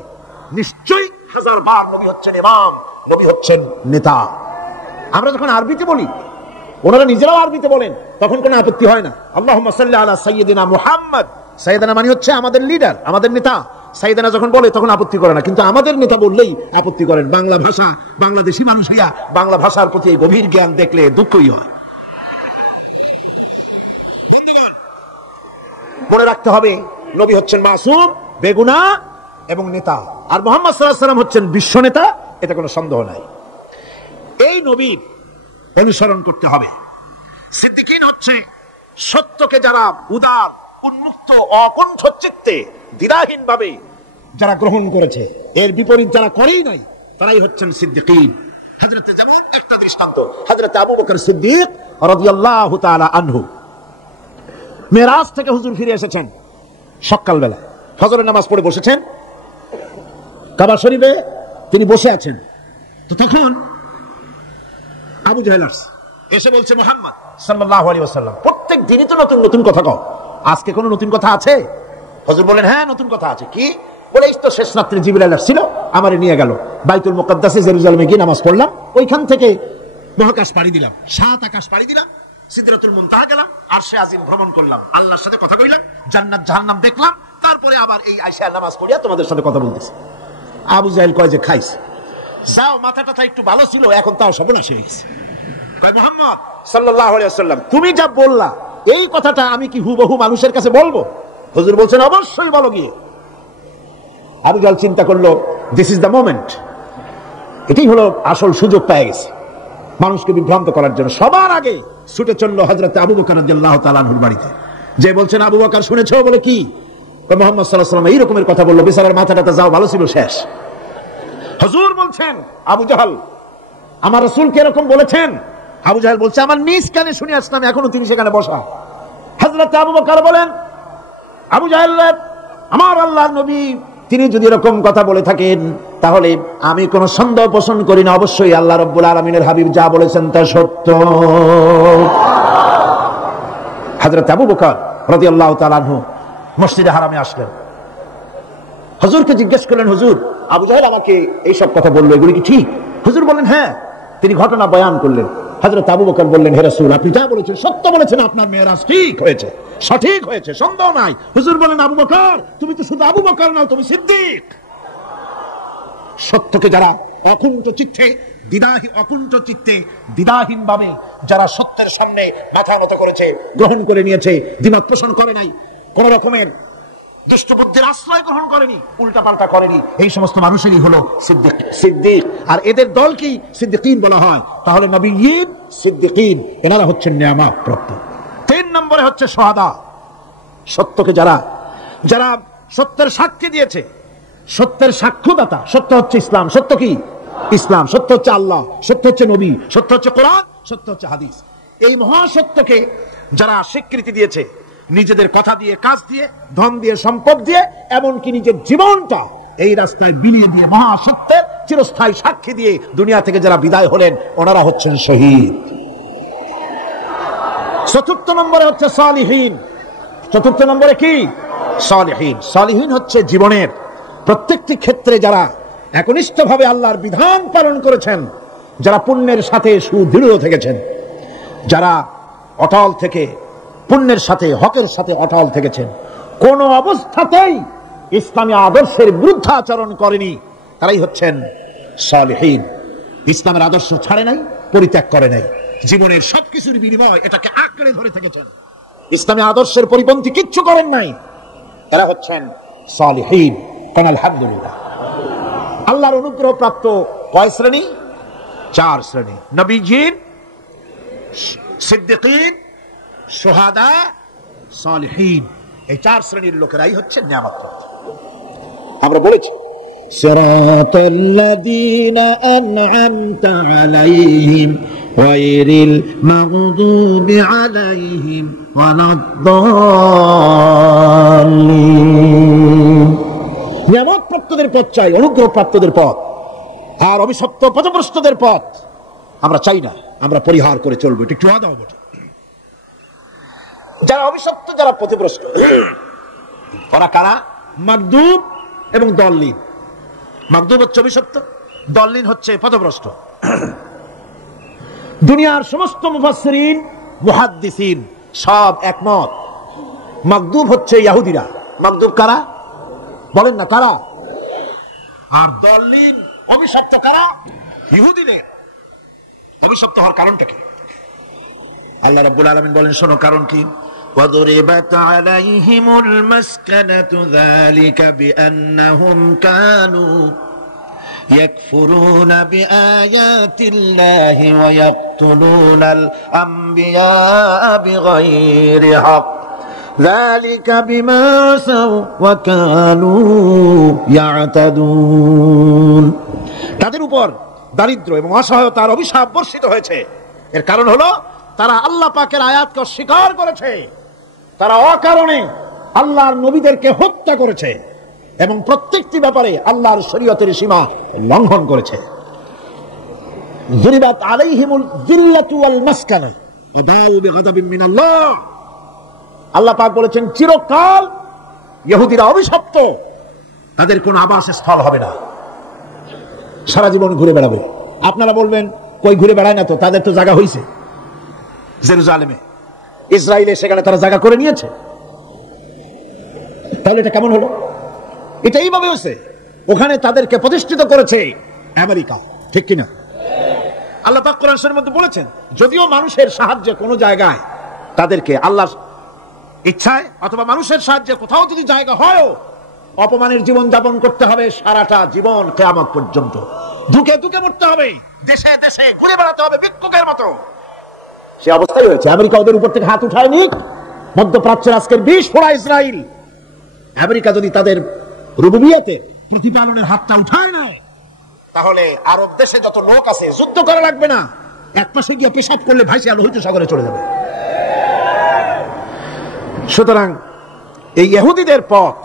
নিশ্চয়ই হাজার বার নবী হচ্ছেন ইমাম, নবী হচ্ছেন নেতা। আমরা যখন আরবিতে বলি, ওনারা নিজেরাও আরবিতে বলেন, তখন কোনো আপত্তি হয় না। আল্লাহুম্মা সাল্লি আলা সাইয়্যিদিনা মুহাম্মদ। সাইয়্যিদানা মানে হচ্ছে আমাদের লিডার, আমাদের নেতা। সাইয়্যিদানা যখন বলে তখন আপত্তি করে না, কিন্তু আমাদের নেতা বললেই আপত্তি করেন। বাংলা ভাষা, বাংলাদেশী মানুষ হইয়া বাংলা ভাষার প্রতি এই গভীর জ্ঞান দেখলে দুঃখই হয়। মনে রাখতে হবে, নবী হচ্ছেন মাসুম, বেগুনাহ এবং নেতা, আর মুহাম্মদ সাল্লাল্লাহু আলাইহি ওয়াসাল্লাম হচ্ছেন বিশ্ব নেতা, এটা কোনো সন্দেহ নাই। এই নবীর অনুসরণ করতে হবে। সিদ্দিকিন হচ্ছে সত্যকে যারা উদার, উন্মুক্ত, অকণ্ঠ চিত্তে, দ্বিধাহীন ভাবে যারা গ্রহণ করেছে, এর বিপরীত যারা করেই নাই, তারাই হচ্ছেন সিদ্দিকিন। হযরত, যেমন একটা দৃষ্টান্ত, হযরত আবু বকর সিদ্দিক রাদিয়াল্লাহু তাআলা আনহু, মেরাজ থেকে হুজুর ফিরে এসেছেন সকালবেলা, ফজরের নামাজ পড়ে বসেছেন কাবা শরীফে, তিনি বসে আছেন। তো তখন আবু জাহেল এসে বলছে, মুহাম্মদ সাল্লাল্লাহু আলাইহি ওয়াসাল্লাম, প্রত্যেক দিনই তো নতুন নতুন কথা কও, আজকে কোনো নতুন কথা আছে? হুজুর বলেন, হ্যাঁ নতুন কথা আছে। কি? বলে, এই তো শেষ রাত্রে জিবরাইল আসছিল, আমারে নিয়ে গেল বাইতুল মুকাদ্দাসে, জেরুজালেমে গিয়ে নামাজ পড়লাম, ওইখান থেকে মহাকাশ পাড়ি দিলাম, 7 আকাশ পাড়ি দিলাম, সিদরাতুল মুনতাহা গেলাম, আরশে আজিম ভ্রমণ করলাম, আল্লাহর সাথে কথা কইলাম, জান্নাত জাহান্নাম দেখলাম, তারপরে আবার এই আয়েশা নামাজ পড়িয়া তোমাদের সাথে কথা বলতেছি। আবু জাহেল কয় যে, খাইস যাও, মাথাটা একটু ভালো ছিল, এখন তাও সর্বনাশ হয়ে গেছে। কয়, মুহাম্মদ সাল্লাল্লাহু আলাইহি ওয়াসাল্লাম, তুমি যা বললা এই কথাটা আমি কি হুবহু মানুষের কাছে বলবো? হুজুর বলছেন, অবশ্যই বলো গিয়ে। আবু জাহেল চিন্তা করলো, দিস ইজ দ্য মোমেন্ট, এটাই হলো আসল সুযোগ পেয়ে গেছে মানুষকে বিভ্রান্ত করার জন্য। সবার আগে ছুটে চললো হযরত আবু বকর রাদিয়াল্লাহু তাআলা আনহুর বাড়িতে, যে বলছেন, আবু বকর শুনেছো? বলে, কি? মুহাম্মদ সাল্লাল্লাহু আলাইহি ওয়াসাল্লাম এই রকমের কথা বললো, বেচারার মাথাটা যাও ভালো ছিল, শেষ। হুজুর বলছেন, আবু জাহেল, আমার রাসূল কে এরকম বলেছেন? আবু জাহেল বলছে, আমার নিজ কানে শুনে আসলাম, এখনো তিনি সেখানে বসা। হযরত আবু বকর বলেন, আবু জাহেল, আমার আল্লাহর নবী তিনি যদি এরকম কথা বলে থাকেন, তাহলে আমি কোনো সন্দেহ পোষণ করি না, অবশ্যই আল্লাহ রাব্বুল আলামিনের হাবিব যা বলেছেন তা সত্য। হযরত আবু বকর রাদিয়াল্লাহু তাআলা আনহু মসজিদে হারামে আসলেন, হুজুরকে জিজ্ঞেস করলেন, হুজুর, আবু জাহেল আমাকে এইসব কথা বললো, এগুলি কি ঠিক? হুজুর বলেন, হ্যাঁ। তিনি ঘটনা বয়ান করলেন। হযরত আবু বকর বললেন, হে রাসূল, আপনি যা বলেছেন সত্য বলেছেন, আপনার মেরাজ ঠিক হয়েছে, সঠিক হয়েছে, সন্দেহ নাই। হুজুর বলেন, আবু বকর, তুমি তো শুধু আবু বকর নও, তুমি সিদ্দিক। সত্যকে যারা অকুণ্ঠ চিত্তে, অকুণ্ঠ চিত্তে, দ্বিধাহীন ভাবে যারা সত্যের সামনে মাথা নত করেছে, গ্রহণ করে নিয়েছে, দ্বিমত পোষণ করে নাই, কোন রকমের দুষ্ট বুদ্ধির আশ্রয় গ্রহণ করেনি, উল্টা পাল্টা করেনি, এই সমস্ত মানুষেরই হলো সিদ্দিক। আর এদের দলকেই সিদ্দিকিন বলা হয়। তাহলে নবিয়্যিন, সিদ্দিকিন, এনারা হচ্ছেন নিয়ামত প্রাপ্ত। 3 নম্বরে হচ্ছে শুহাদা, সত্যকে যারা সত্যের সাক্ষী দিয়েছে, সত্যের সাক্ষ্যদাতা। সত্য হচ্ছে ইসলাম। সত্য কি? ইসলাম। সত্য হচ্ছে আল্লাহ, সত্য হচ্ছে নবী, সত্য হচ্ছে কোরআন, সত্য হচ্ছে হাদিস। এই মহাসত্যকে যারা স্বীকৃতি দিয়েছে, নিজেদের কথা দিয়ে, কাজ দিয়ে, ধন দিয়ে, সম্পদ দিয়ে, এমনকি নিজের জীবনটা এই রাস্তায় বিলিয়ে দিয়ে, মহাসত্যের চিরস্থায়ী সাক্ষী দিয়ে দুনিয়া থেকে যারা বিদায় হলেন, ওনারা হচ্ছেন শহীদ। 4 নম্বরে হচ্ছে সালিহিন। 4 নম্বরে কি? সালিহিন। সালিহিন হচ্ছে জীবনের প্রত্যেকটি ক্ষেত্রে যারা একনিষ্ঠভাবে আল্লাহর বিধান পালন করেছেন, যারা পুণ্যের সাথে সুদৃঢ় থেকেছেন, যারা অটল থেকে পুণ্যের সাথে, হকের সাথে অটল থেকেছেন, কোন অবস্থাতেই ইসলামী আদর্শের বিরুদ্ধে আচরণ করেনি, তারাই হচ্ছেন সালিহিন। ইসলামের আদর্শ ছাড়ে নাই, পরিত্যাগ করে নাই। জীবনের সবকিছুর বিনিময় এটাকে আঁকড়ে ধরে থেকেছেন, ইসলামী আদর্শের পরিপন্থী কিচ্ছু করেন নাই। তারা হচ্ছেন সালিহিন। আলহামদুলিল্লাহ। আল্লাহর অনুগ্রহ প্রাপ্ত কয় শ্রেণী? 4 শ্রেণী। নবীজিন, সিদ্দিকিন, শুহাদা, সালিহিন। এই 4 শ্রেণীর লোকেরাই হচ্ছে নিয়ামত। আমরা বলেছি সিরাতাল্লাযীনা আন'আমতা আলাইহিম গায়রিল মাগদুবি আলাইহিম ওয়ালাদ-দাল্লিন। নিয়ামত প্রাপ্তদের পথ চাই, অনুগ্রহ প্রাপ্তদের পথ, আর অভিশপ্ত পথভ্রষ্টদের পথ আমরা চাই না, আমরা পরিহার করে চলবো। এটা একটু আদাও বটে। যারা অভিশপ্ত, যারা পথভ্রষ্ট, ওরা কারা? মাগদুব এবং দল্লিন। মাগদুব হচ্ছে অভিশপ্ত, দল্লিন হচ্ছে পথভ্রষ্ট। দুনিয়ার সমস্ত মুফাসসিরিন, মুহাদ্দিসিন সব একমত, মাগদুব হচ্ছে ইহুদিরা। মাগদুব কারা? বলেন না কারা? আর দল্লিন, অভিশপ্ত কারা? ইহুদিদের। অভিশপ্ত হওয়ার কারণটা কি? আল্লাহ রাব্বুল আলামিন বলেন, শোনো কারণ কি। وَضُرِبَتْ عَلَيْهِمُ الْمَسْكَنَةُ ذَلِكَ بِأَنَّهُمْ كَانُوا يَكْفُرُونَ بِآيَاتِ اللَّهِ وَيَقْتُلُونَ الْأَنبِيَاءَ بِغَيْرِ حَقٍّ ذَلِكَ بِمَا عَصَوْا وَكَانُوا يَعْتَدُونَ। তাদের উপর দারিদ্র এবং অসহায়তার অভিশাপ বর্ষিত হয়েছে। এর কারণ হলো তারা আল্লাহ পাকের আয়াতকে অস্বীকার করেছে, তারা অকারণে আল্লাহর নবীদেরকে হত্যা করেছে এবং প্রত্যেকটি ব্যাপারে আল্লাহর শরীয়তের সীমা লঙ্ঘন করেছে। যুরিবাত আলাইহিমুল যিল্লাতু ওয়াল মাসকানা ওয়া বাউ বিগাদাবিন মিনাল্লাহ। আল্লাহ পাক বলেছেন, চিরকাল ইহুদিরা অভিশপ্ত, তাদের কোনো আবাসস্থল হবে না, সারা জীবন ঘুরে বেড়াবে। আপনারা বলবেন, কই ঘুরে বেড়ায় না তো, তাদের তো জায়গা হয়েছে জেরুজালেমে, ইসরায়েলে, সেখানে তারা জায়গা করে নিয়েছে। তাহলে এটা কেমন হলো? এটা এইভাবে হয়েছে, ওখানে তাদেরকে প্রতিষ্ঠিত করেছে আমেরিকা, ঠিক কিনা? আল্লাহ পাক কোরআন শরীফের মধ্যে বলেছেন, যদিও মানুষের সাহায্যে কোনো জায়গায় তাদেরকে আল্লাহর ইচ্ছায় অথবা মানুষের সাহায্যে কোথাও যদি জায়গা হয়, অপমানের জীবন যাপন করতে হবে সারাটা জীবন, কিয়ামত পর্যন্ত দুকে দুকে মরতে হবে, দেশে দেশে ঘুরে বেড়াতে হবে ভিক্ষুকের মতো। সে অবস্থাই হয়েছে। আমেরিকা ওদের উপর থেকে হাত উঠায়নি। মধ্যপ্রাচ্যের আজকের 20 ফোড়া ইসরায়েল, আমেরিকা যদি তাদের রুবুবিয়াতের প্রতিপালনের হাতটা উঠায় নেয়, তাহলে আরব দেশে যত লোক আছে যুদ্ধ করা লাগবে না, এক পাশে গিয়ে পেশাব করলে ভাইসে লোহিত সাগরে চলে যাবে। সুতরাং এই ইহুদিদের পথ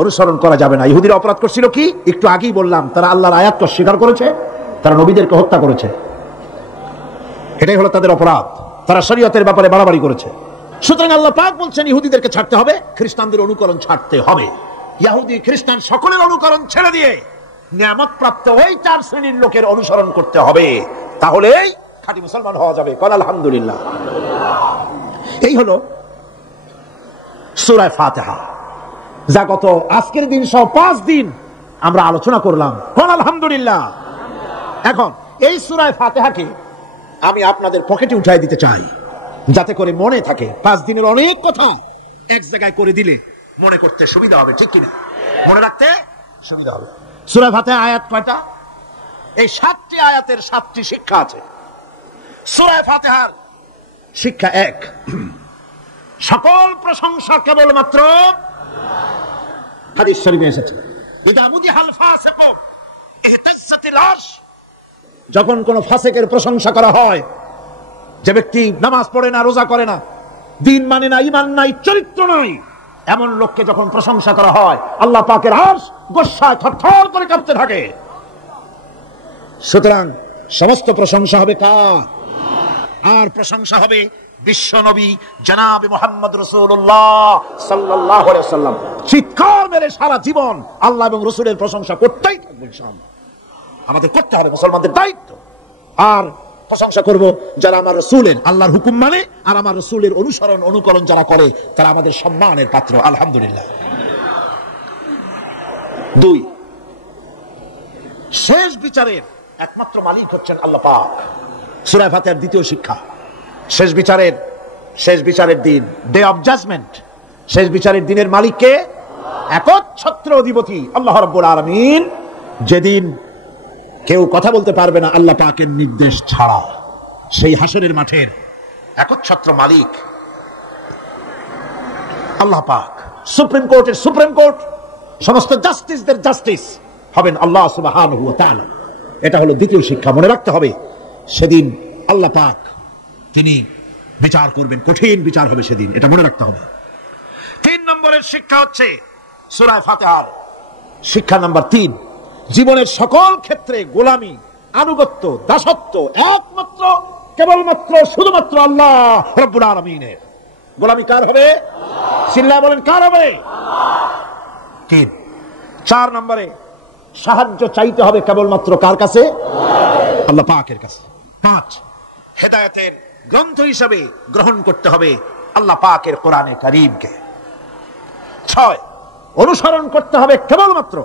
অনুসরণ করা যাবে না। ইহুদিরা অপরাধ করছিল কি? একটু আগেই বললাম, তারা আল্লাহর আয়াতকে অস্বীকার করেছে, তারা নবীদেরকে হত্যা করেছে, এটাই হলো তাদের অপরাধ। তারা শরীয়তের ব্যাপারে বাড়াবাড়ি করেছে। সুতরাং আল্লাহ পাক বলছেন, ইহুদিদেরকে ছাড়তে হবে, খ্রিস্টানদের অনুকরণ ছাড়তে হবে। ইহুদি খ্রিস্টান সকলের অনুকরণ ছেড়ে দিয়ে নিয়ামত প্রাপ্ত ওই 4 শ্রেণীর লোকের অনুসরণ করতে হবে, তাহলেই খাঁটি মুসলমান হওয়া যাবে। কোন আলহামদুলিল্লাহ। এই হলো সূরা ফাতিহা, যা গত আজকের দিন সহ 5 দিন আমরা আলোচনা করলাম। কোন আলহামদুলিল্লাহ। এখন এই সূরা ফাতিহাকে আমি আপনাদের পকেটে উঠাই দিতে চাই, যাতে করে মনে থাকে। 5 দিনের অনেক কথা এক জায়গায় করে দিলে মনে করতে সুবিধা হবে, ঠিক কিনা? মনে রাখতে সুবিধা হবে। সূরা ফাতিহা আয়াত কয়টা? এই 7টি আয়াতের 7টি শিক্ষা আছে। সূরা ফাতিহার শিক্ষা 1, সকল প্রশংসা কেবলমাত্র হাদিস শরীফে এসেছে, ইদা মুদিহাল ফাসিকু ইহতাসাতিল আরশ। যখন কোন ফাসিকের প্রশংসা করা হয়, যে ব্যক্তি নামাজ পড়ে না, রোজা করে না, দিন মানে না, ঈমান নাই, চরিত্র নাই, এমন লোককে যখন প্রশংসা করা হয়, আল্লাহ পাকের আরশ গোসায় থরথর করে কাঁপতে থাকে। সুতরাং সমস্ত প্রশংসা হবে কার? আর প্রশংসা হবে বিশ্ব নবী জনাবে মুহাম্মদ রাসূলুল্লাহ সাল্লাল্লাহু আলাইহি ওয়াসাল্লাম। চিৎকার মেরে সারা জীবন আল্লাহ এবং রাসূলের প্রশংসা করতেই থাকবে। আমাদের করতে হবে, মুসলমানদের দায়িত্ব। আর প্রশংসা করব যারা আমার রাসূলের, আল্লাহর হুকুম মানে আর আমার রাসূলের অনুসরণ অনুকরণ যারা করে, তারা আমাদের সম্মানের পাত্র। আলহামদুলিল্লাহ। 2, শেষ বিচারের একমাত্র মালিক হচ্ছেন আল্লাহ পাক। সূরা ফাতিহার দ্বিতীয় শিক্ষা, শেষ বিচারের দিন, ডে অফ জাজমেন্ট, শেষ বিচারের দিনের মালিককে একচ্ছত্র অধিপতি আল্লাহ রাব্বুল আলামিন, যেদিন কেউ কথা বলতে পারবে না আল্লাহ পাকের নির্দেশ ছাড়া। সেই হাসরের মাঠের একচ্ছত্র মালিক আল্লাহ পাক। সুপ্রিম কোর্টের সুপ্রিম কোর্ট, সমস্ত জাস্টিসদের জাস্টিস হবেন আল্লাহ সুবহানাহু ওয়া তাআলা। এটা হলো দ্বিতীয় শিক্ষা, মনে রাখতে হবে। সেদিন আল্লাহ পাক তিনি বিচার করবেন, কঠিন বিচার হবে সেদিন, এটা মনে রাখতে হবে। 3 নম্বরের শিক্ষা হচ্ছে সূরা ফাতিহার শিক্ষা নাম্বার 3, জীবনের সকল ক্ষেত্রে গোলামি, আনুগত্য, দাসত্ব একমাত্র কেবলমাত্র শুধুমাত্র আল্লাহ রাব্বুল আলামিনের। গোলামি কার হবে? চিল্লায় বলেন কার হবে? 4 নম্বরে সাহায্য চাইতে হবে কেবলমাত্র কার কাছে? আল্লাহ পাকের কাছে। 5, হেদায়েতের গ্রন্থ হিসাবে গ্রহণ করতে হবে আল্লাহ পাকের কোরআনে কারীমকে। 6, অনুসরণ করতে হবে কেবলমাত্র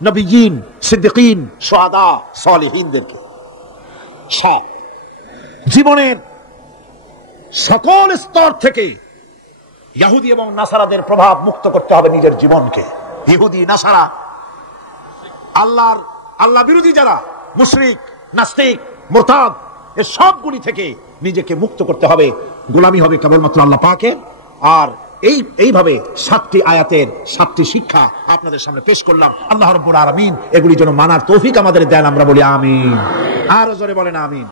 নবীয়িন, সিদ্দিকিন, শুহাদা, সালেহিনদেরকে। 7, জীবনের সকল স্তর থেকে ইহুদি এবং নাসারাদের প্রভাব মুক্ত করতে হবে নিজের জীবনকে। ইহুদি, নাসারা, আল্লাহ বিরোধী যারা মুশরিক, নাস্তিক, মুরতাদ, এর সবগুলি থেকে নিজেকে মুক্ত করতে হবে। গোলামি হবে কেবলমাত্র আল্লাহ পাকের। আর এইভাবে 7টি আয়াতের 7টি শিক্ষা আপনাদের সামনে পেশ করলাম। আল্লাহ রাব্বুল আলামিন এগুলি যেন মানার তৌফিক আমাদের দেন, আমরা বলি আমিন। আরো জোরে বলেন আমিন।